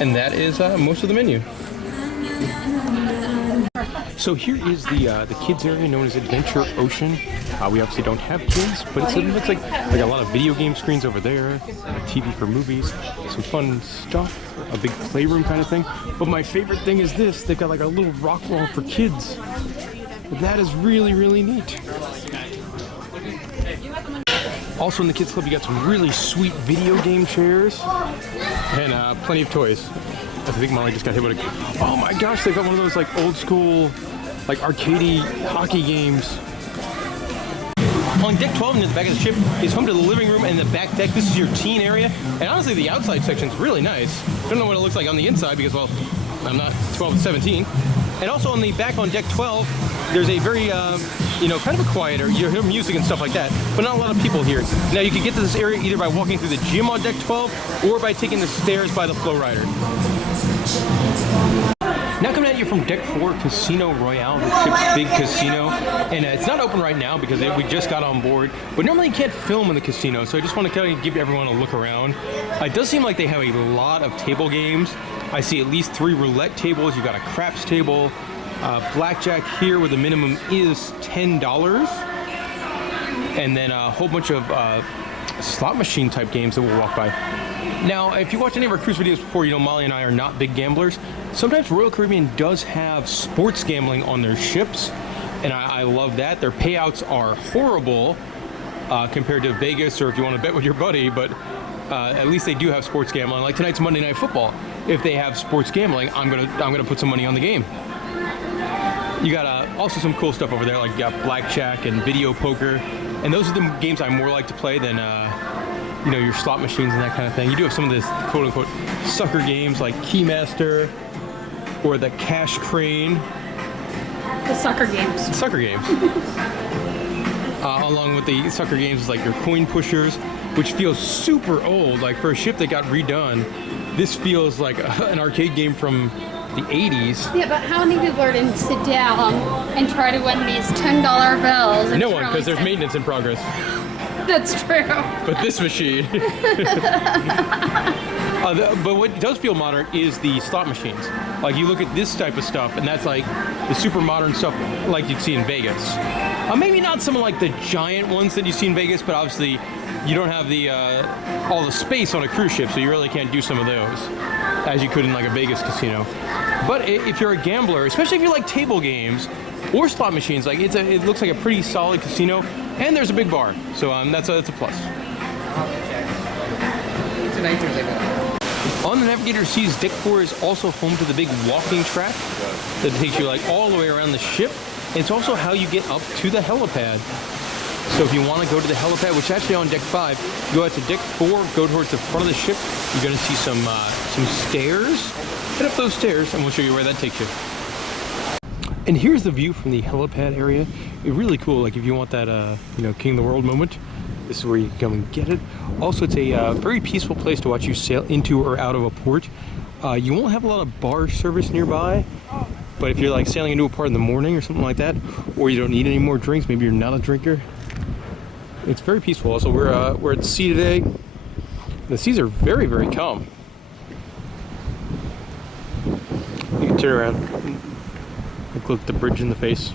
And that is most of the menu. So here is the kids area known as Adventure Ocean. We obviously don't have kids, but it looks like a lot of video game screens over there, a TV for movies, some fun stuff, a big playroom kind of thing. But my favorite thing is this, they've got like a little rock wall for kids. That is really, really neat. Also in the kids club, you got some really sweet video game chairs and plenty of toys. I think Molly just got hit with a... Oh my gosh, they've got one of those like old school, like arcadey hockey games. On deck 12 near the back of the ship is home to the living room and the back deck. This is your teen area. And honestly, the outside section's really nice. Don't know what it looks like on the inside because, well, I'm not 12 to 17. And also on the back on deck 12, there's a very, you know, kind of a quiet area. You hear music and stuff like that, but not a lot of people here. Now you can get to this area either by walking through the gym on deck 12 or by taking the stairs by the flow rider. Now coming at you from deck 4, Casino Royale, the ship's big casino. And it's not open right now because we just got on board. But normally you can't film in the casino, so I just want to kind of give everyone a look around. It does seem like they have a lot of table games. I see at least 3 roulette tables. You've got a craps table. Blackjack here where the minimum is $10. And then a whole bunch of slot machine type games that we'll walk by. Now, if you watch any of our cruise videos before, you know Molly and I are not big gamblers. Sometimes Royal Caribbean does have sports gambling on their ships, and I love that. Their payouts are horrible compared to Vegas or if you want to bet with your buddy, but at least they do have sports gambling. Like tonight's Monday Night Football. If they have sports gambling, I'm gonna put some money on the game. You got also some cool stuff over there, like you got blackjack and video poker, and those are the games I more like to play than you know, your slot machines and that kind of thing. You do have some of this quote-unquote sucker games like Keymaster or the Cash Crane. The sucker games. Sucker games. along with the sucker games like your coin pushers, which feels super old. Like for a ship that got redone, this feels like an arcade game from the 80s. Yeah, but how many people are going to sit down and try to win these $10 bills? No one, because there's maintenance in progress. That's true. But this machine. But what does feel modern is the slot machines. Like you look at this type of stuff, and that's like the super modern stuff like you'd see in Vegas. Maybe not some of like the giant ones that you see in Vegas, but obviously you don't have the all the space on a cruise ship, so you really can't do some of those as you could in like a Vegas casino. But if you're a gambler, especially if you like table games or slot machines, like it looks like a pretty solid casino, and there's a big bar, so that's a plus. On the Navigator Seas, Deck 4 is also home to the big walking track that takes you like all the way around the ship. It's also how you get up to the helipad. So if you want to go to the helipad, which is actually on Deck 5, go out to Deck 4, go towards the front of the ship. You're going to see some stairs. Head up those stairs, and we'll show you where that takes you. And here's the view from the helipad area. It's really cool. Like if you want that, King of the World moment, this is where you can come and get it. Also, it's a very peaceful place to watch you sail into or out of a port. You won't have a lot of bar service nearby, but if you're like sailing into a port in the morning or something like that, or you don't need any more drinks, maybe you're not a drinker, it's very peaceful. Also, we're at sea today. The seas are very, very calm. You can turn around, look the bridge in the face.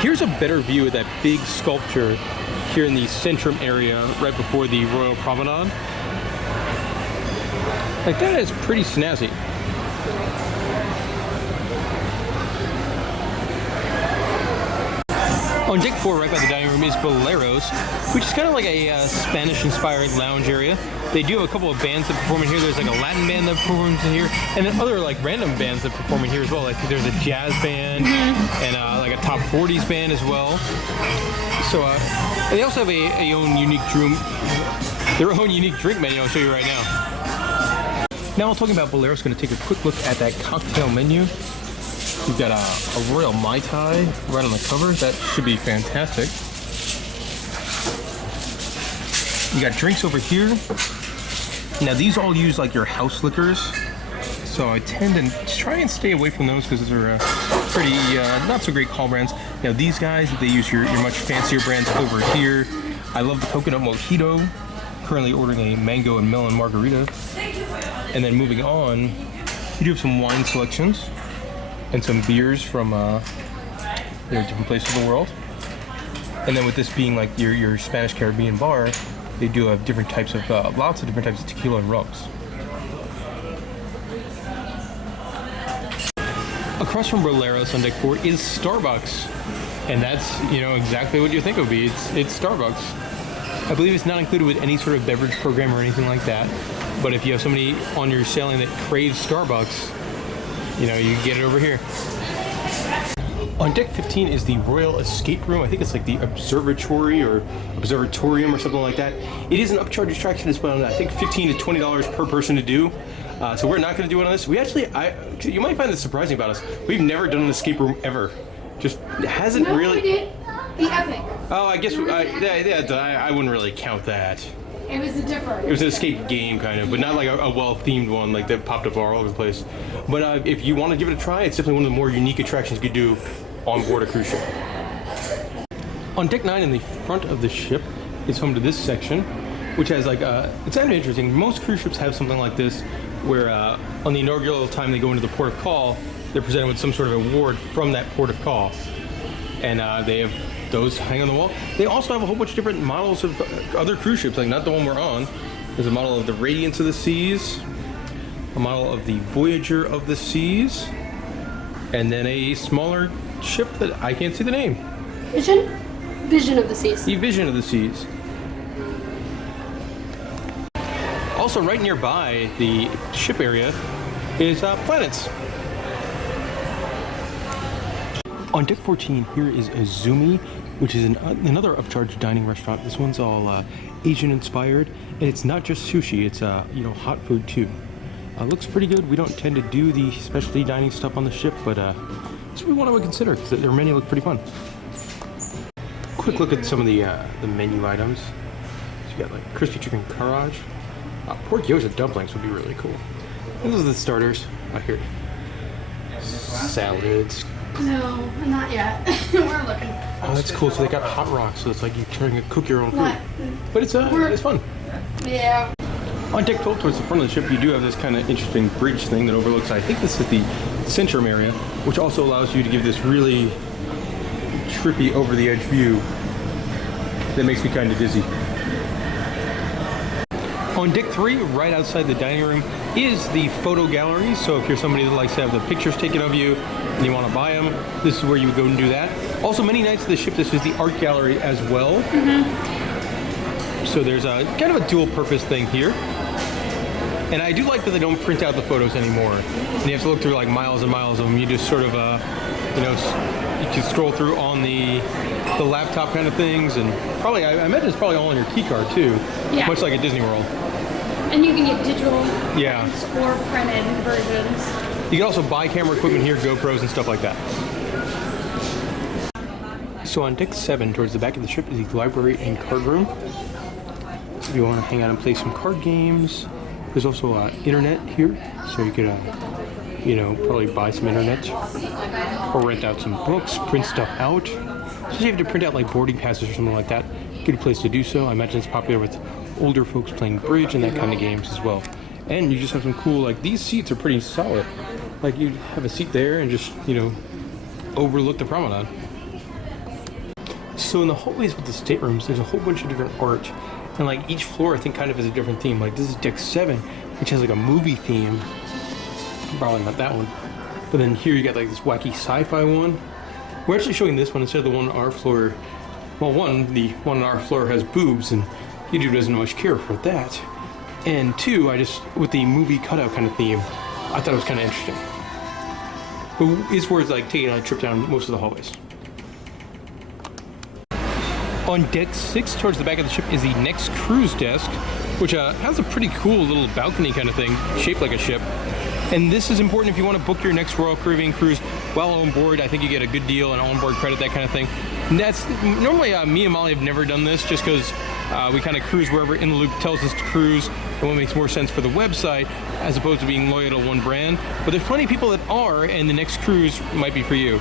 Here's a better view of that big sculpture here in the Centrum area right before the Royal Promenade. Like that is pretty snazzy. On Deck 4, right by the dining room, is Boleros, which is kind of like a Spanish-inspired lounge area. They do have a couple of bands that perform in here. There's like a Latin band that performs in here, and then other like random bands that perform in here as well. Like there's a jazz band and like a top 40s band as well. So they also have their own unique drink menu. I'll show you right now. Now, while talking about Boleros, going to take a quick look at that cocktail menu. You've got a Royal Mai Tai right on the cover. That should be fantastic. You got drinks over here. Now these all use like your house liquors, so I tend to try and stay away from those because those are pretty not so great call brands. Now these guys, they use your much fancier brands over here. I love the coconut mojito. Currently ordering a mango and melon margarita. And then moving on, you do have some wine selections and some beers from different places of the world. And then with this being like your Spanish Caribbean bar, they do have different types of lots of different types of tequila and rums. Across from Boleros on Deck 4 is Starbucks, and that's exactly what you think it would be. It's Starbucks. I believe it's not included with any sort of beverage program or anything like that. But if you have somebody on your sailing that craves Starbucks, you can get it over here. On Deck 15 is the Royal Escape Room. I think it's like the observatory or observatorium or something like that. It is an upcharge attraction as well. I think $15 to $20 per person to do. So we're not going to do it on this. We actually, you might find this surprising about us. We've never done an escape room ever. Just hasn't really. We did the Epic. Oh, I guess I wouldn't really count that. It was It was an escape game kind of, but not like a well-themed one like that popped up all over the place. But if you want to give it a try, it's definitely one of the more unique attractions you could do on board a cruise ship. On Deck 9 in the front of the ship is home to this section, which has like it's kind of interesting. Most cruise ships have something like this, where on the inaugural time they go into the port of call, they're presented with some sort of award from that port of call, and they have those hang on the wall. They also have a whole bunch of different models of other cruise ships, like not the one we're on. There's a model of the Radiance of the Seas, a model of the Voyager of the Seas, and then a smaller ship that I can't see the name. Vision of the Seas. The Vision of the Seas. Also, right nearby the ship area is Planets. On Deck 14, here is Azumi, which is another upcharge dining restaurant. This one's all Asian inspired, and it's not just sushi, it's hot food too. Looks pretty good. We don't tend to do the specialty dining stuff on the ship, but It's one I would consider because their menu looked pretty fun. Quick look at some of the menu items. So you got like crispy chicken karaage. Pork gyoza dumplings would be really cool. And those are the starters out here. Salads. No, not yet. We're looking. Oh, that's cool. So they got hot rocks, so it's like you're trying to cook your own food. But it's fun. Yeah. On deck 12 towards the front of the ship, you do have this kind of interesting bridge thing that overlooks, I think this is the Centrum area, which also allows you to give this really trippy over-the-edge view that makes me kind of dizzy. On deck 3, right outside the dining room, is the photo gallery. So if you're somebody that likes to have the pictures taken of you and you want to buy them, this is where you would go and do that. Also, many nights of the ship, this is the art gallery as well. So there's a kind of a dual purpose thing here. And I do like that they don't print out the photos anymore. And you have to look through like miles and miles of them. You just sort of, you know, you can scroll through on the laptop kind of things. And probably, I imagine it's probably all on your key card too. Yeah. Much like at Disney World. And you can get digital or printed versions. You can also buy camera equipment here, GoPros and stuff like that. So on deck 7, towards the back of the ship, is the library and card room. If you want to hang out and play some card games, there's also internet here, so you could, you know, probably buy some internet or rent out some books, print stuff out. Especially if you have to print out like boarding passes or something like that, good place to do so. I imagine it's popular with older folks playing bridge and that kind of games as well. And you just have some cool, like these seats are pretty solid. Like you have a seat there and just, you know, overlook the promenade. So in the hallways with the staterooms, there's a whole bunch of different art. And like each floor, I think kind of has a different theme. Like this is deck 7, which has like a movie theme. Probably not that one. But then here you got like this wacky sci-fi one. We're actually showing this one instead of the one on our floor. Well, the one on our floor has boobs, and YouTube doesn't much care for that. And 2, with the movie cutout kind of theme, I thought it was kind of interesting. But it's worth like taking a trip down most of the hallways. On deck 6, towards the back of the ship, is the next cruise desk, which has a pretty cool little balcony kind of thing, shaped like a ship. And this is important if you want to book your next Royal Caribbean cruise while on board. I think you get a good deal and onboard credit, that kind of thing. And that's normally me and Molly have never done this just because we kind of cruise wherever In the Loop tells us to cruise and what makes more sense for the website as opposed to being loyal to one brand. But there's plenty of people that are, and the next cruise might be for you.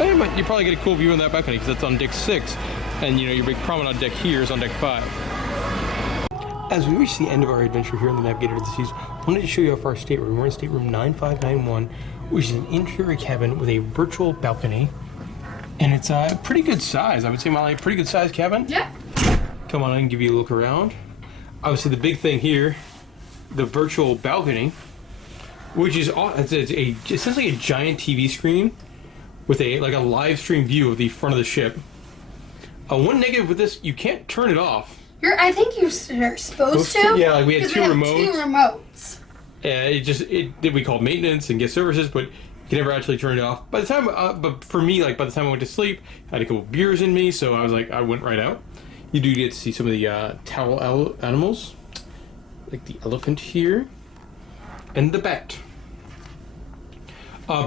You probably get a cool view on that balcony because that's on deck 6. And you know, your big promenade deck here is on deck 5. As we reach the end of our adventure here in the Navigator of the Seas, I wanted to show you off our stateroom. We're in stateroom 9591, which is an interior cabin with a virtual balcony. And it's a pretty good size. I would say, Molly, a pretty good size cabin. Yeah. Come on in and give you a look around. Obviously the big thing here, the virtual balcony, which is essentially a giant TV screen with a live stream view of the front of the ship. One negative with this, you can't turn it off. I think you're supposed to. Yeah, like we had 2 remotes. 2 remotes. We called maintenance and guest services, but you can never actually turn it off. By the time, but for me, like by the time I went to sleep, I had a couple beers in me, so I went right out. You do get to see some of the towel animals, like the elephant here, and the bat.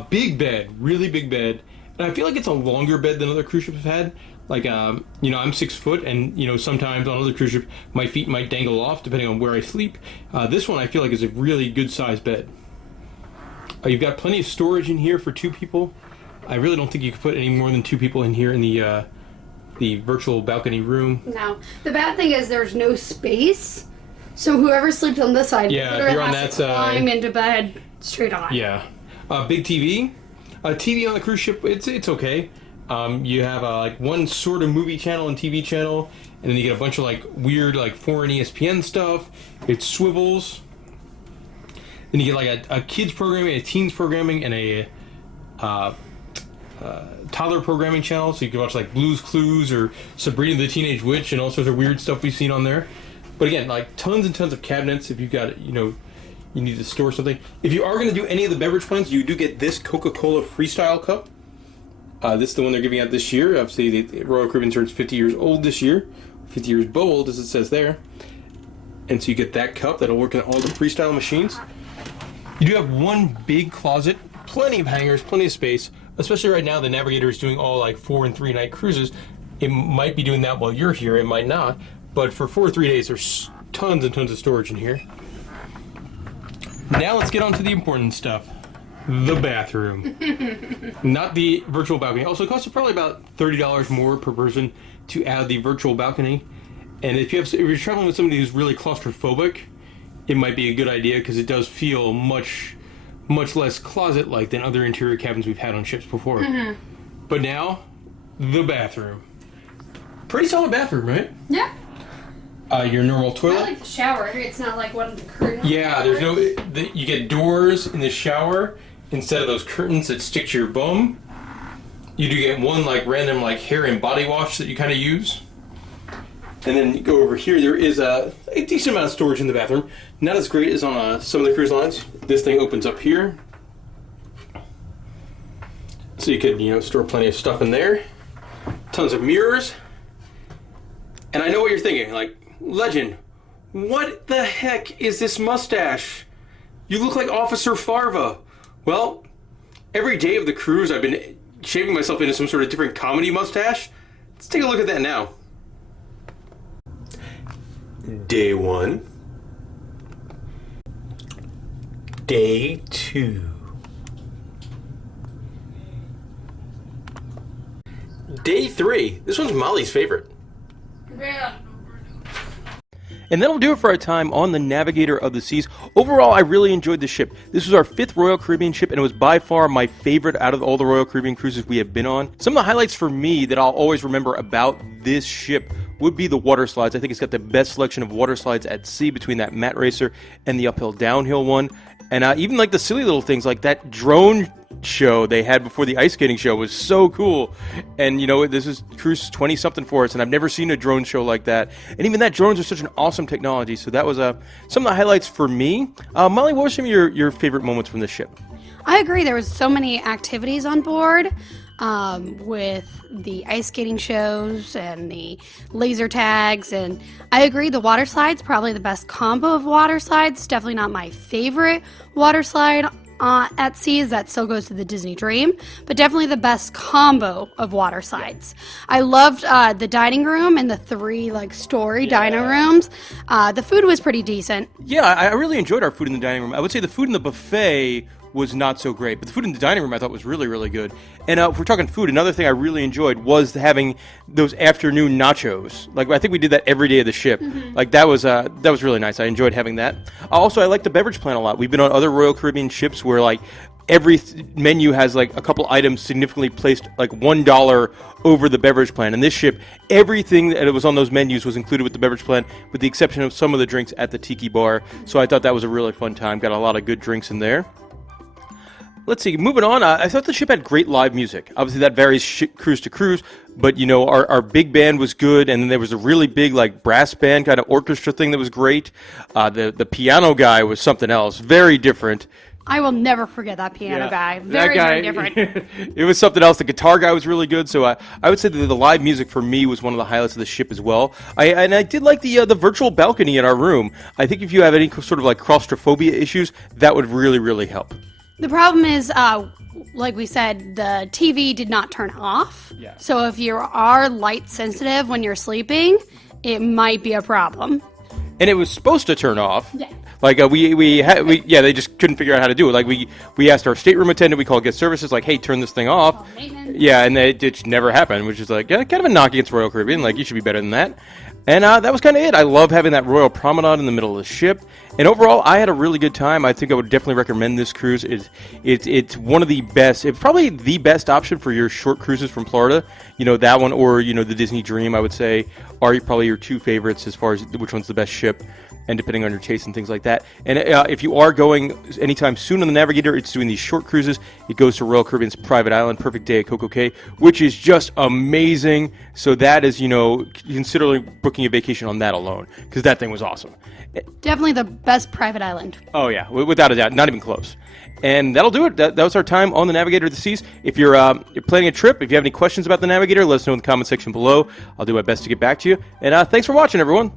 Big bed, really big bed, and I feel like it's a longer bed than other cruise ships have had. Like, you know, I'm 6 foot, and, you know, sometimes on other cruise ships, my feet might dangle off depending on where I sleep. This one I feel like is a really good sized bed. You've got plenty of storage in here for 2 people. I really don't think you could put any more than 2 people in here in the virtual balcony room. No. The bad thing is there's no space, so whoever sleeps on this side, if you're on that side, climb into bed straight on. Yeah. Big TV. TV on the cruise ship, it's okay. You have like one sort of movie channel and TV channel, and then you get a bunch of like weird like foreign ESPN stuff. It swivels. Then you get like a kids programming, a teens programming, and a toddler programming channel. So you can watch like Blue's Clues or Sabrina the Teenage Witch and all sorts of weird stuff we've seen on there. But again, like tons and tons of cabinets if you've got, you know, you need to store something. If you are going to do any of the beverage plans, you do get this Coca-Cola Freestyle cup. This is the one they're giving out this year. Obviously, the Royal Caribbean turns 50 years old this year. 50 years bold, as it says there. And so you get that cup that'll work in all the freestyle machines. You do have one big closet, plenty of hangers, plenty of space, especially right now, the Navigator is doing all like 4 and 3 night cruises. It might be doing that while you're here, it might not. But for 4 or 3 days, there's tons and tons of storage in here. Now let's get on to the important stuff. The bathroom. Not the virtual balcony. Also, it costs you probably about $30 more per person to add the virtual balcony. And if you're traveling with somebody who's really claustrophobic, it might be a good idea because it does feel much less closet-like than other interior cabins we've had on ships before. But now, the bathroom. Pretty solid bathroom, right? Yeah. Your normal toilet. I like the shower. It's not like one of the curtains. Yeah, there's no. You get doors in the shower instead of those curtains that stick to your bum. You do get one like random like hair and body wash that you kind of use. And then you go over here. There is a decent amount of storage in the bathroom. Not as great as on some of the cruise lines. This thing opens up here, so you could store plenty of stuff in there. Tons of mirrors. And I know what you're thinking, like, Legend, what the heck is this mustache? You look like Officer Farva. Well, every day of the cruise I've been shaving myself into some sort of different comedy mustache. Let's take a look at that now. Day 1. Day 2. Day 3. This one's Molly's favorite. Yeah. And that'll do it for our time on the Navigator of the Seas. Overall, I really enjoyed the ship. This was our 5th Royal Caribbean ship, and it was by far my favorite out of all the Royal Caribbean cruises we have been on. Some of the highlights for me that I'll always remember about this ship would be the water slides. I think it's got the best selection of water slides at sea between that mat racer and the uphill downhill one. And even like the silly little things like that drone show they had before the ice skating show was so cool. And this is cruise 20 something for us, and I've never seen a drone show like that. And even that, drones are such an awesome technology. So that was some of the highlights for me. Molly, what were some of your favorite moments from this ship? I agree. There was so many activities on board. With the ice skating shows and the laser tags, and I agree the water slides, probably the best combo of water slides. Definitely not my favorite water slide at seas. That still goes to the Disney Dream, but definitely the best combo of water slides. I loved the dining room and the 3 story dining rooms. The food was pretty decent. Yeah, I really enjoyed our food in the dining room. I would say the food in the buffet was not so great, but the food in the dining room I thought was really, really good. And if we're talking food, another thing I really enjoyed was having those afternoon nachos. I think we did that every day of the ship. That was really nice. I enjoyed having that. Also, I like the beverage plan a lot. We've been on other Royal Caribbean ships where every menu has a couple items significantly placed $1 over the beverage plan. In this ship, everything that was on those menus was included with the beverage plan, with the exception of some of the drinks at the tiki bar. So I thought that was a really fun time. Got a lot of good drinks in there. Let's see, moving on, I thought the ship had great live music. Obviously, that varies cruise to cruise, but, our big band was good, and then there was a really big, brass band kind of orchestra thing that was great. The piano guy was something else, very different. I will never forget that piano guy. Very different. It was something else. The guitar guy was really good, so I would say that the live music for me was one of the highlights of the ship as well. I did like the virtual balcony in our room. I think if you have any sort of claustrophobia issues, that would really, really help. The problem is, like we said, the TV did not turn off. Yeah. So if you are light sensitive when you're sleeping, it might be a problem. And it was supposed to turn off. Yeah. They just couldn't figure out how to do it. We asked our stateroom attendant, we called guest services, hey, turn this thing off. Yeah, and it just never happened, which is kind of a knock against Royal Caribbean. You should be better than that. And that was kind of it. I love having that Royal Promenade in the middle of the ship. And overall, I had a really good time. I think I would definitely recommend this cruise. It's one of the best. It's probably the best option for your short cruises from Florida. That one or, the Disney Dream, I would say, are probably your 2 favorites as far as which one's the best ship, and depending on your taste and things like that. And if you are going anytime soon on the Navigator, it's doing these short cruises. It goes to Royal Caribbean's private island, Perfect Day at Coco Cay, which is just amazing. So that is, consider booking a vacation on that alone, because that thing was awesome. Definitely the best private island. Oh, yeah, without a doubt, not even close. And that'll do it. That was our time on the Navigator of the Seas. If you're planning a trip, if you have any questions about the Navigator, let us know in the comment section below. I'll do my best to get back to you. And thanks for watching, everyone.